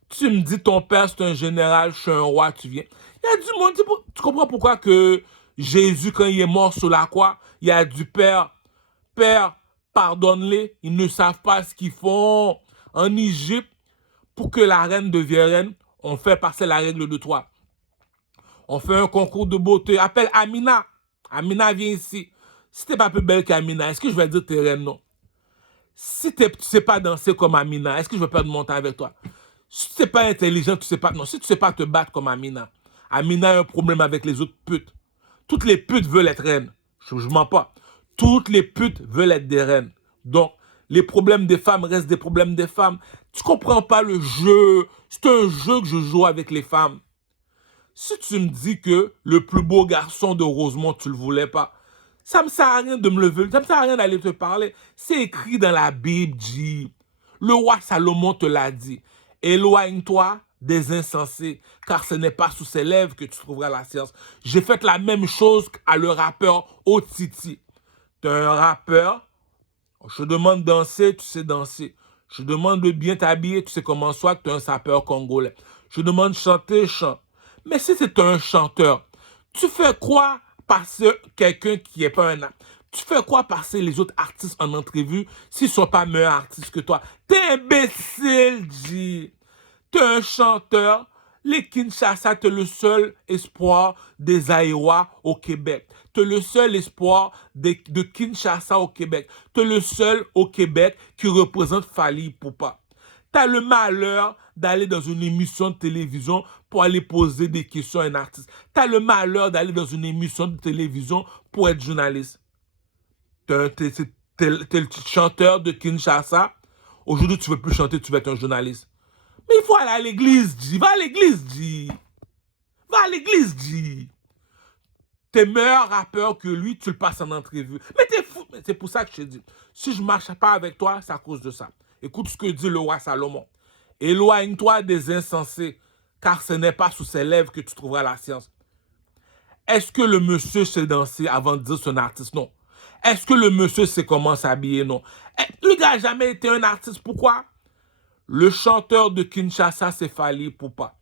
Tu me dis ton père c'est un général, je suis un roi, tu viens. Il y a du monde. Tu comprends pourquoi que Jésus, quand il est mort sur la croix, il a dit Père, pardonne-les, ils ne savent pas ce qu'ils font. En Égypte, pour que la reine devienne reine, on fait passer la règle de 3. On fait un concours de beauté. Appelle Amina. Amina, viens ici. Si t'es pas plus belle qu'Amina, est-ce que je vais dire t'es reine? Non. Si tu sais pas danser comme Amina, est-ce que je vais perdre mon temps avec toi? Si tu sais pas intelligent, tu sais pas. Non, si tu sais pas te battre comme Amina, Amina a un problème avec les autres putes. Toutes les putes veulent être reines. Je mens pas. Toutes les putes veulent être des reines. Donc, les problèmes des femmes restent des problèmes des femmes. Tu comprends pas le jeu. C'est un jeu que je joue avec les femmes. Si tu me dis que le plus beau garçon de Rosemont, tu le voulais pas, ça me sert à rien de me lever, ça me sert à rien d'aller te parler. C'est écrit dans la Bible, dit. Le roi Salomon te l'a dit. Éloigne-toi des insensés, car ce n'est pas sous ses lèvres que tu trouveras la science. J'ai fait la même chose à le rappeur Otiti. Tu es un rappeur, je te demande de danser, tu sais danser. Je te demande de bien t'habiller, tu sais comment soit que tu es un sapeur congolais. Je te demande de chanter, chante. Mais si c'est un chanteur, tu fais quoi passer quelqu'un qui n'est pas un artiste? Tu fais quoi passer les autres artistes en entrevue s'ils ne sont pas meilleurs artistes que toi? T'es imbécile, G. T'es un chanteur. Les Kinshasa, t'es le seul espoir des Aïwa au Québec. T'es le seul espoir de Kinshasa au Québec. T'es le seul au Québec qui représente Fally Ipupa. T'as le malheur d'aller dans une émission de télévision pour aller poser des questions à un artiste. T'as le malheur d'aller dans une émission de télévision pour être journaliste. T'es le chanteur de Kinshasa. Aujourd'hui, tu ne veux plus chanter, tu veux être un journaliste. Mais il faut aller à l'église, G. Va à l'église, G. Va à l'église, G. T'es meilleur rappeur que lui, tu le passes en entrevue. Mais t'es fou. C'est pour ça que je te dis. Si je ne marche pas avec toi, c'est à cause de ça. Écoute ce que dit le roi Salomon. Éloigne-toi des insensés, car ce n'est pas sous ses lèvres que tu trouveras la science. Est-ce que le monsieur sait danser avant de dire son artiste? Non. Est-ce que le monsieur sait comment s'habiller? Non. Le gars n'a jamais été un artiste. Pourquoi? Le chanteur de Kinshasa, c'est Fally Ipupa.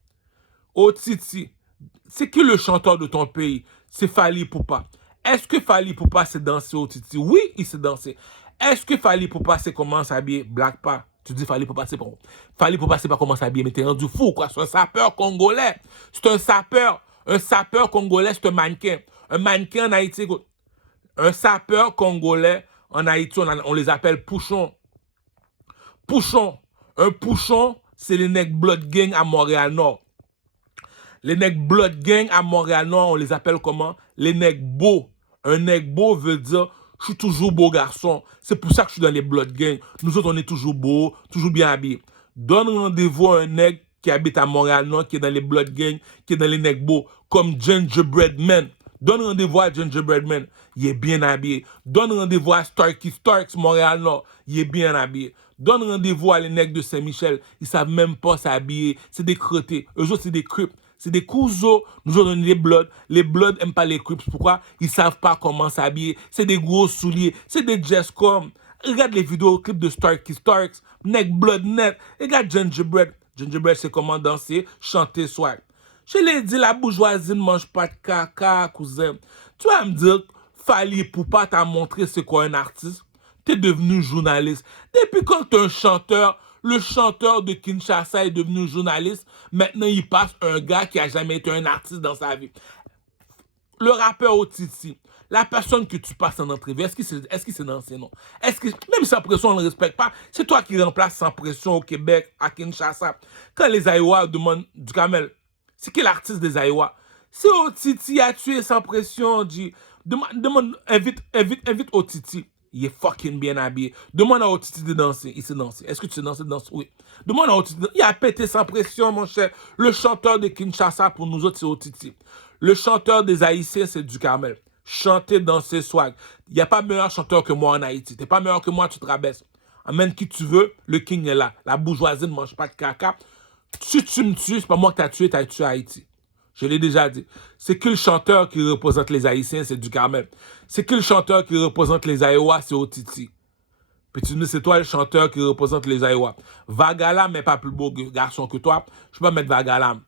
Otiti, c'est qui le chanteur de ton pays? C'est Fally Ipupa. Est-ce que Fally Ipupa sait danser Otiti? Oui, il sait danser. Est-ce que Fally Ipupa sait comment s'habiller? Black pas. Tu dis Fally Ipupa, c'est bon. Fally Ipupa sait pas comment s'habiller, mais t'es rendu fou, quoi. C'est un sapeur congolais. C'est un sapeur. Un sapeur congolais, c'est un mannequin. Un mannequin en Haïti, écoute. Un sapeur congolais en Haïti, on les appelle pouchons. Pouchon. Un pouchon, c'est les nègres Blood Gang à Montréal-Nord. Les nègres Blood Gang à Montréal-Nord, on les appelle comment? Les nègres beaux. Un nègre beau veut dire, je suis toujours beau garçon. C'est pour ça que je suis dans les Blood Gang. Nous autres, on est toujours beaux, toujours bien habillés. Donne rendez-vous à un nègre qui habite à Montréal-Nord, qui est dans les Blood Gang, qui est dans les nègres beaux, comme Gingerbread Man. Donne rendez-vous à Gingerbread Man, il est bien habillé. Donne rendez-vous à Starky Starks, Montréal-Nord, il est bien habillé. Donne rendez-vous à les nègres de Saint-Michel, ils savent même pas s'habiller. C'est des crottés. Eux autres, c'est des crips. C'est des couseaux. Nous autres, on est les Bloods. Les Bloods n'aiment pas les crips. Pourquoi? Ils savent pas comment s'habiller. C'est des gros souliers. C'est des Jesscom. Regarde les vidéos clips de Starky Starks, Nègre Blood Net. Regarde Gingerbread. Gingerbread, c'est comment danser, chanter, swag. Je l'ai dit, la bourgeoisie ne mange pas de caca, cousin. Tu vas me dire, Fally Ipupa t'a montré c'est quoi un artiste? T'es devenu journaliste. Depuis quand t'es un chanteur, le chanteur de Kinshasa est devenu journaliste, maintenant il passe un gars qui a jamais été un artiste dans sa vie. Le rappeur Otiti, la personne que tu passes en entrevue, est-ce qu'il s'est dansé? Non. Est-ce que, même sans pression, on ne le respecte pas. C'est toi qui remplaces sans pression au Québec, à Kinshasa. Quand les Aïwa demandent du Kamel, c'est qui l'artiste des Aïwa? Si Otiti a tué sans pression, dit, invite Otiti. Il est fucking bien habillé. Demande à Otiti de danser. Il sait danser. Est-ce que tu sais danser? Oui. Demande à Otiti. Il a pété sans pression, mon cher. Le chanteur de Kinshasa, pour nous autres, c'est Otiti. Le chanteur des Haïtiens, c'est Ducamel. Chanter, danser, swag. Il n'y a pas meilleur chanteur que moi en Haïti. Tu n'es pas meilleur que moi, tu te rabaisses. Amène qui tu veux, le king est là. La bourgeoisie ne mange pas de caca. Si tu me tues, c'est pas moi qui t'as tué Haïti. Je l'ai déjà dit. C'est que le chanteur qui représente les Haïtiens, c'est Ducamel. C'est que le chanteur qui représente les Aïwa, c'est Otiti. Puis tu me dis, c'est toi le chanteur qui représente les Aïwa. Vagalam n'est pas plus beau garçon que toi. Je peux pas mettre Vagalam.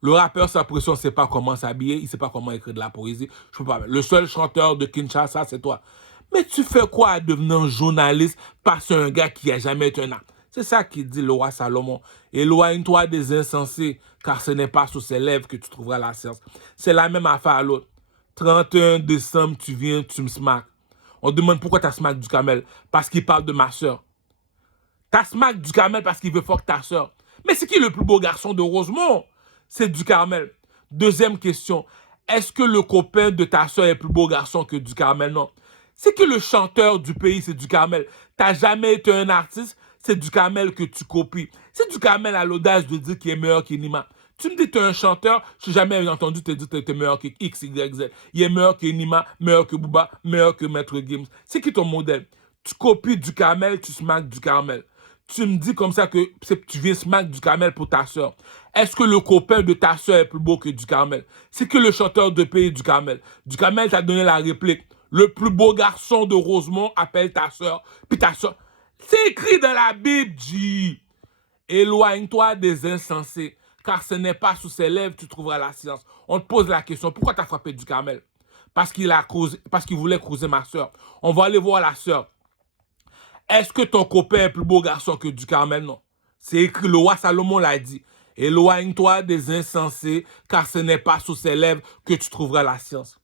Le rappeur, sa pression, ne sait pas comment s'habiller, il ne sait pas comment écrire de la poésie. Je peux pas. Le seul chanteur de Kinshasa, c'est toi. Mais tu fais quoi à devenir journaliste parce qu'un gars qui n'a jamais été un acte? C'est ça qu'il dit le roi Salomon. Éloigne-toi des insensés, car ce n'est pas sous ses lèvres que tu trouveras la science. C'est la même affaire à l'autre. 31 décembre, tu viens, tu me smacks. On demande pourquoi tu as smack Ducamel. Parce qu'il parle de ma soeur. Tu as smack Ducamel parce qu'il veut fuck ta soeur. Mais c'est qui le plus beau garçon de Rosemont? C'est Ducamel. Deuxième question. Est-ce que le copain de ta soeur est plus beau garçon que Ducamel? Non. C'est que le chanteur du pays, c'est Ducamel. T'as jamais été un artiste, c'est Ducamel que tu copies. C'est Ducamel a l'audace de dire qu'il est meilleur qu'Enima. Tu me dis que tu es un chanteur, je n'ai jamais entendu te dire que tu es meilleur que X, Y, Z. Il est meilleur qu'Enima, meilleur que Booba, meilleur que Maître Gims. C'est qui ton modèle? Tu copies Ducamel, tu smacks Ducamel. Tu me dis comme ça que tu viens smack Ducamel pour ta soeur. Est-ce que le copain de ta soeur est plus beau que Ducamel? C'est que le chanteur de pays Ducamel. Ducamel t'a donné la réplique. Le plus beau garçon de Rosemont appelle ta soeur. Puis ta soeur. C'est écrit dans la Bible, G. Éloigne-toi des insensés, car ce n'est pas sous ses lèvres que tu trouveras la science. On te pose la question, pourquoi t'as frappé Ducamel? Parce qu'il voulait croiser ma soeur. On va aller voir la soeur. Est-ce que ton copain est plus beau garçon que Ducamel? Non. C'est écrit, le roi Salomon l'a dit. Éloigne-toi des insensés, car ce n'est pas sous ses lèvres que tu trouveras la science.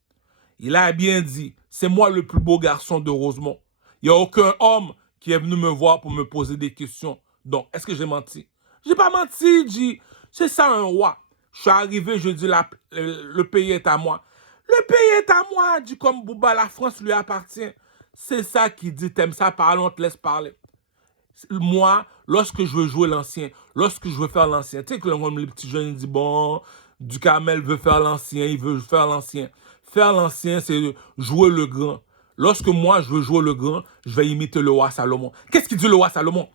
Il a bien dit, c'est moi le plus beau garçon de Rosemont. Il n'y a aucun homme qui est venu me voir pour me poser des questions. Donc, est-ce que j'ai menti? J'ai pas menti, G. C'est ça un roi. Je suis arrivé, je dis, le pays est à moi. Le pays est à moi, dit comme Booba, la France lui appartient. C'est ça qu'il dit, t'aimes ça, parlons, on te laisse parler. Moi, lorsque je veux jouer l'ancien, lorsque je veux faire l'ancien, tu sais que les petits jeunes ils disent, bon, Ducamel veut faire l'ancien, il veut faire l'ancien. Faire l'ancien, c'est jouer le grand. Lorsque moi, je veux jouer le grand, je vais imiter le roi Salomon. Qu'est-ce qu'il dit le roi Salomon?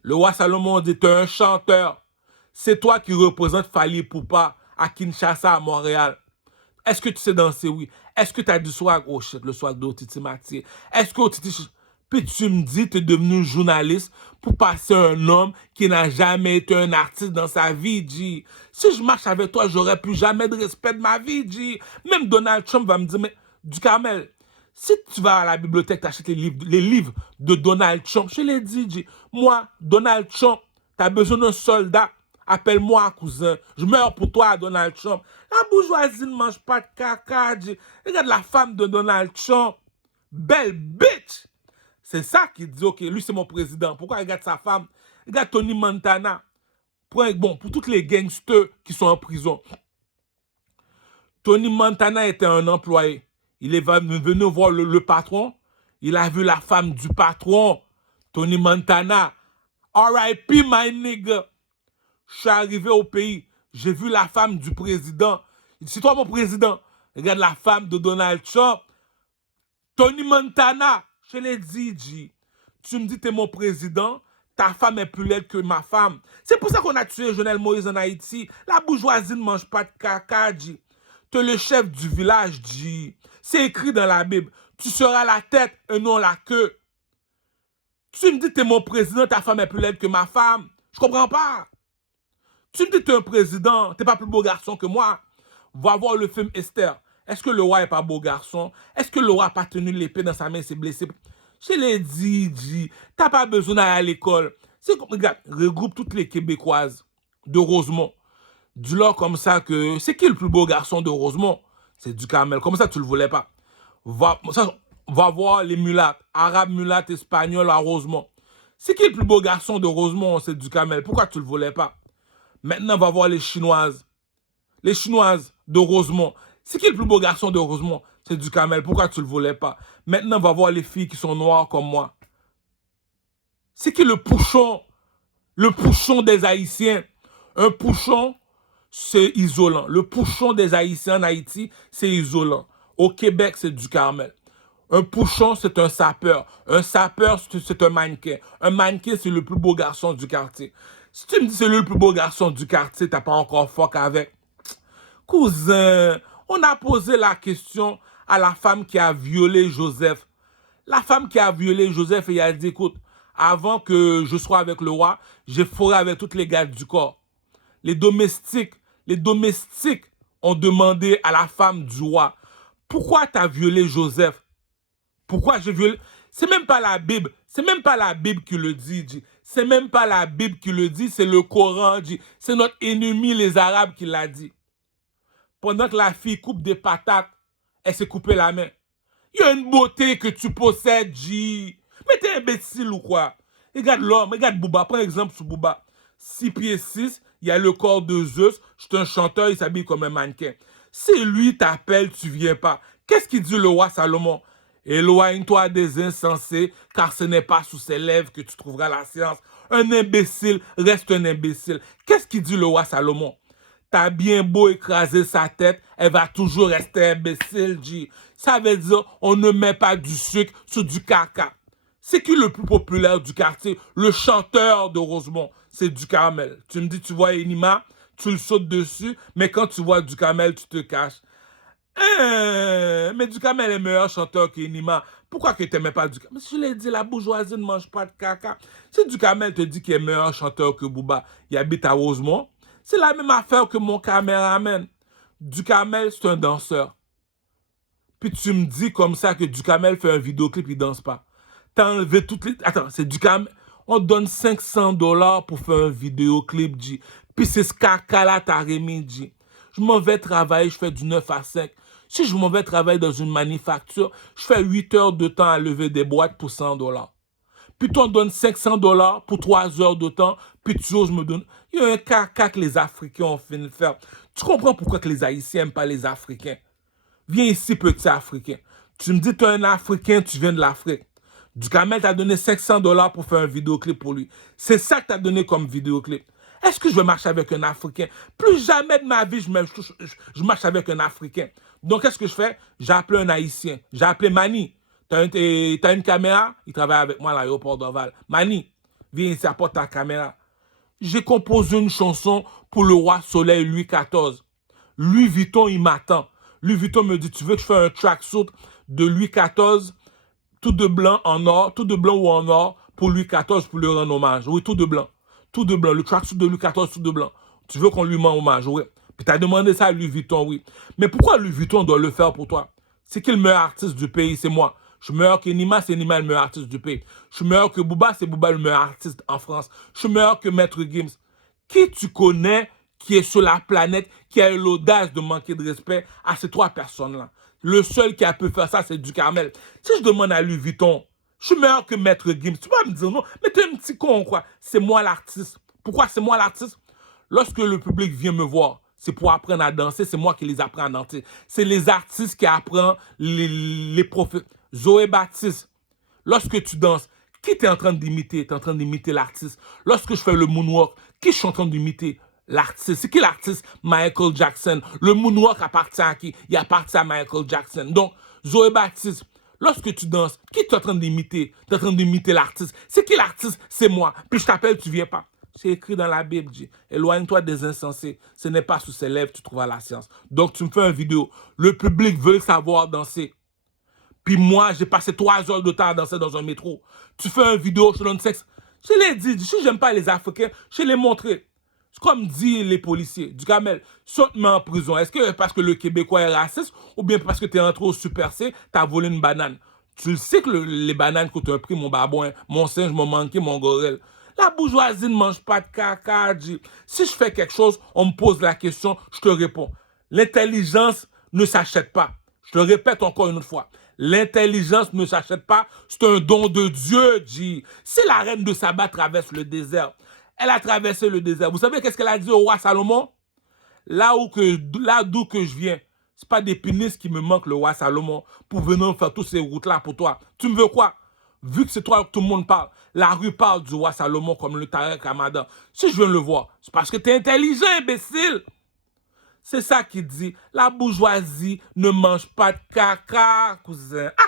Le roi Salomon dit, t'es un chanteur. C'est toi qui représente Fally Ipupa à Kinshasa, à Montréal. Est-ce que tu sais danser? Oui. Est-ce que tu as du swag? Oh shit, le swag d'Otiti Mathieu. Est-ce que Otiti... Puis tu me dis, tu es devenu journaliste pour passer un homme qui n'a jamais été un artiste dans sa vie, G. Si je marche avec toi, j'aurais plus jamais de respect de ma vie, G. Même Donald Trump va me dire, mais Duhamel, si tu vas à la bibliothèque, tu achètes les livres de Donald Trump, je l'ai dit, G. Moi, Donald Trump, tu as besoin d'un soldat. Appelle-moi, cousin. Je meurs pour toi, Donald Trump. La bourgeoisie ne mange pas de caca, G. Regarde la femme de Donald Trump. Belle bitch. C'est ça qui dit, ok, lui c'est mon président. Pourquoi il regarde sa femme? Regarde Tony Montana. Bon, pour tous les gangsters qui sont en prison. Tony Montana était un employé. Il est venu voir le patron. Il a vu la femme du patron. Tony Montana. R.I.P. my nigga. Je suis arrivé au pays. J'ai vu la femme du président. Il dit, c'est toi mon président. Regarde la femme de Donald Trump. Tony Montana. Je l'ai dit, G. Tu me dis t'es mon président, ta femme est plus laide que ma femme. C'est pour ça qu'on a tué Jovenel Moïse en Haïti. La bourgeoisie ne mange pas de caca, G. Tu es le chef du village, G. C'est écrit dans la Bible. Tu seras la tête et non la queue. Tu me dis t'es mon président, ta femme est plus laide que ma femme. Je comprends pas. Tu me dis t'es un président, t'es pas plus beau garçon que moi. Va voir le film Esther. Est-ce que le roi n'est pas beau garçon? Est-ce que le roi n'a pas tenu l'épée dans sa main et s'est blessé? Je l'ai dit, G. T'as pas besoin d'aller à l'école. C'est comme, regarde, regroupe toutes les Québécoises de Rosemont. Dis-leur comme ça que c'est qui le plus beau garçon de Rosemont? C'est Duhamel. Comme ça, tu le voulais pas. Va voir les mulattes, arabes, mulattes, espagnols à Rosemont. C'est qui le plus beau garçon de Rosemont? C'est Duhamel. Pourquoi tu le voulais pas? Maintenant, va voir les Chinoises. Les Chinoises de Rosemont. C'est qui le plus beau garçon de Rosemont? C'est Duhamel. Pourquoi tu le voulais pas? Maintenant, va voir les filles qui sont noires comme moi. C'est qui le pouchon? Le pouchon des Haïtiens. Un pouchon, c'est isolant. Le pouchon des Haïtiens en Haïti, c'est isolant. Au Québec, c'est Duhamel. Un pouchon, c'est un sapeur. Un sapeur, c'est un mannequin. Un mannequin, c'est le plus beau garçon du quartier. Si tu me dis que c'est le plus beau garçon du quartier, t'as pas encore fuck avec. Cousin, on a posé la question à la femme qui a violé Joseph. La femme qui a violé Joseph, et elle a dit, écoute, avant que je sois avec le roi, j'ai foré avec toutes les gardes du corps. Les domestiques ont demandé à la femme du roi, pourquoi tu as violé Joseph? Pourquoi j'ai violé? C'est même pas la Bible. C'est même pas la Bible qui le dit. C'est même pas la Bible qui le dit, c'est le Coran. C'est notre ennemi, les Arabes, qui l'a dit. Pendant que la fille coupe des patates, elle s'est coupée la main. Il y a une beauté que tu possèdes, G. Mais t'es imbécile ou quoi? Regarde l'homme, regarde Booba. Prends exemple sur Booba. 6 pieds 6, il y a le corps de Zeus. Je suis un chanteur, il s'habille comme un mannequin. Si lui t'appelle, tu viens pas. Qu'est-ce qu'il dit le roi Salomon? Éloigne-toi des insensés, car ce n'est pas sous ses lèvres que tu trouveras la science. Un imbécile reste un imbécile. Qu'est-ce qu'il dit le roi Salomon? T'as bien beau écraser sa tête, elle va toujours rester imbécile, G. Ça veut dire, on ne met pas du sucre sur du caca. C'est qui le plus populaire du quartier? Le chanteur de Rosemont, c'est Duhamel. Tu me dis, tu vois Enima, tu le sautes dessus, mais quand tu vois Duhamel, tu te caches. Mais Duhamel est meilleur chanteur qu'Enima. Pourquoi que tu n'aimais pas Duhamel? Mais je l'ai dit, la bourgeoisie ne mange pas de caca. Si Duhamel te dit qu'il est meilleur chanteur que Booba, il habite à Rosemont, c'est la même affaire que mon caméraman. Duhamel, c'est un danseur. Puis tu me dis comme ça que Duhamel fait un vidéoclip, il danse pas. T'as enlevé toutes les... Attends, c'est Duhamel. On donne 500 $ pour faire un vidéoclip, G. Puis c'est ce caca-là, t'as remis, G. Je m'en vais travailler, je fais du 9 à 5. Si je m'en vais travailler dans une manufacture, je fais 8 heures de temps à lever des boîtes pour 100 $. Puis tu en donnes 500 $ pour 3 heures de temps, puis tu oses me donner. Il y a un caca que les Africains ont fini de faire. Tu comprends pourquoi que les Haïtiens n'aiment pas les Africains? Viens ici, petit Africain. Tu me dis que tu es un Africain, tu viens de l'Afrique. Duhamel t'a donné 500 $ pour faire un vidéoclip pour lui. C'est ça que t'as donné comme vidéoclip. Est-ce que je vais marcher avec un Africain? Plus jamais de ma vie, je marche avec un Africain. Donc, qu'est-ce que je fais? J'ai appelé un Haïtien. J'ai appelé Mani. T'as une caméra? Il travaille avec moi à l'aéroport d'Oval. Mani, viens ici, apporte ta caméra. J'ai composé une chanson pour le roi Soleil Louis XIV. Louis Vuitton, il m'attend. Louis Vuitton me dit, tu veux que je fasse un tracksuit de Louis XIV? tout de blanc en or, tout de blanc ou en or pour Louis XIV pour lui rendre hommage. Oui, tout de blanc. Tout de blanc. Le tracksuit de Louis XIV, tout de blanc. Tu veux qu'on lui rende hommage, oui. Puis tu as demandé ça à Louis Vuitton, oui. Mais pourquoi Louis Vuitton doit le faire pour toi? C'est qui le meilleur artiste du pays? C'est moi. Je suis meilleur que Nima, c'est Nima le meilleur artiste du pays. Je suis meilleur que Booba, c'est Booba le meilleur artiste en France. Je suis meilleur que Maître Gims. Qui tu connais qui est sur la planète, qui a eu l'audace de manquer de respect à ces trois personnes-là? Le seul qui a pu faire ça, c'est Ducarmel. Si je demande à Louis Vuitton, je suis meilleur que Maître Gims, tu vas me dire non, mais t'es un petit con, quoi. C'est moi l'artiste. Pourquoi c'est moi l'artiste? Lorsque le public vient me voir, c'est pour apprendre à danser, c'est moi qui les apprends à danser. C'est les artistes qui apprennent les prophètes. Zoé Baptiste, lorsque tu danses, qui t'es en train d'imiter? T'es en train d'imiter l'artiste. Lorsque je fais le moonwalk, qui je suis en train d'imiter? L'artiste. C'est qui l'artiste? Michael Jackson. Le moonwalk appartient à qui? Il appartient à Michael Jackson. Donc, Zoé Baptiste, lorsque tu danses, qui t'es en train d'imiter? T'es en train d'imiter l'artiste. C'est qui l'artiste? C'est moi. Puis je t'appelle, tu viens pas. C'est écrit dans la Bible, dit, éloigne-toi des insensés. Ce n'est pas sous ses lèvres que tu trouveras la science. Donc, tu me fais une vidéo. Le public veut savoir danser. Puis moi, j'ai passé 3 heures de temps à danser dans un métro. Tu fais une vidéo, je te donne sexe. Je l'ai dit, si j'aime pas les Africains, je l'ai montré. C'est comme disent les policiers. Ducarmel, saute-moi en prison. Est-ce que parce que le Québécois est raciste ou bien parce que tu es entré au Super C, tu as volé une banane? Tu le sais que les bananes coûtent un prix, mon babouin, mon singe m'a manqué, mon gorille. La bourgeoisie ne mange pas de caca. Si je fais quelque chose, on me pose la question, je te réponds. L'intelligence ne s'achète pas. Je te répète encore une autre fois. L'intelligence ne s'achète pas, c'est un don de Dieu, G. Si la reine de Saba traverse le désert, elle a traversé le désert. Vous savez qu'est-ce qu'elle a dit au roi Salomon? Là d'où que je viens, c'est pas des pénis qui me manquent, le roi Salomon, pour venir faire toutes ces routes-là pour toi. Tu me veux quoi? Vu que c'est toi que tout le monde parle, la rue parle du roi Salomon comme le Tarek Ramadan. Si je viens le voir, c'est parce que tu es intelligent, imbécile. C'est ça qui dit, la bourgeoisie ne mange pas de caca, cousin. Ah!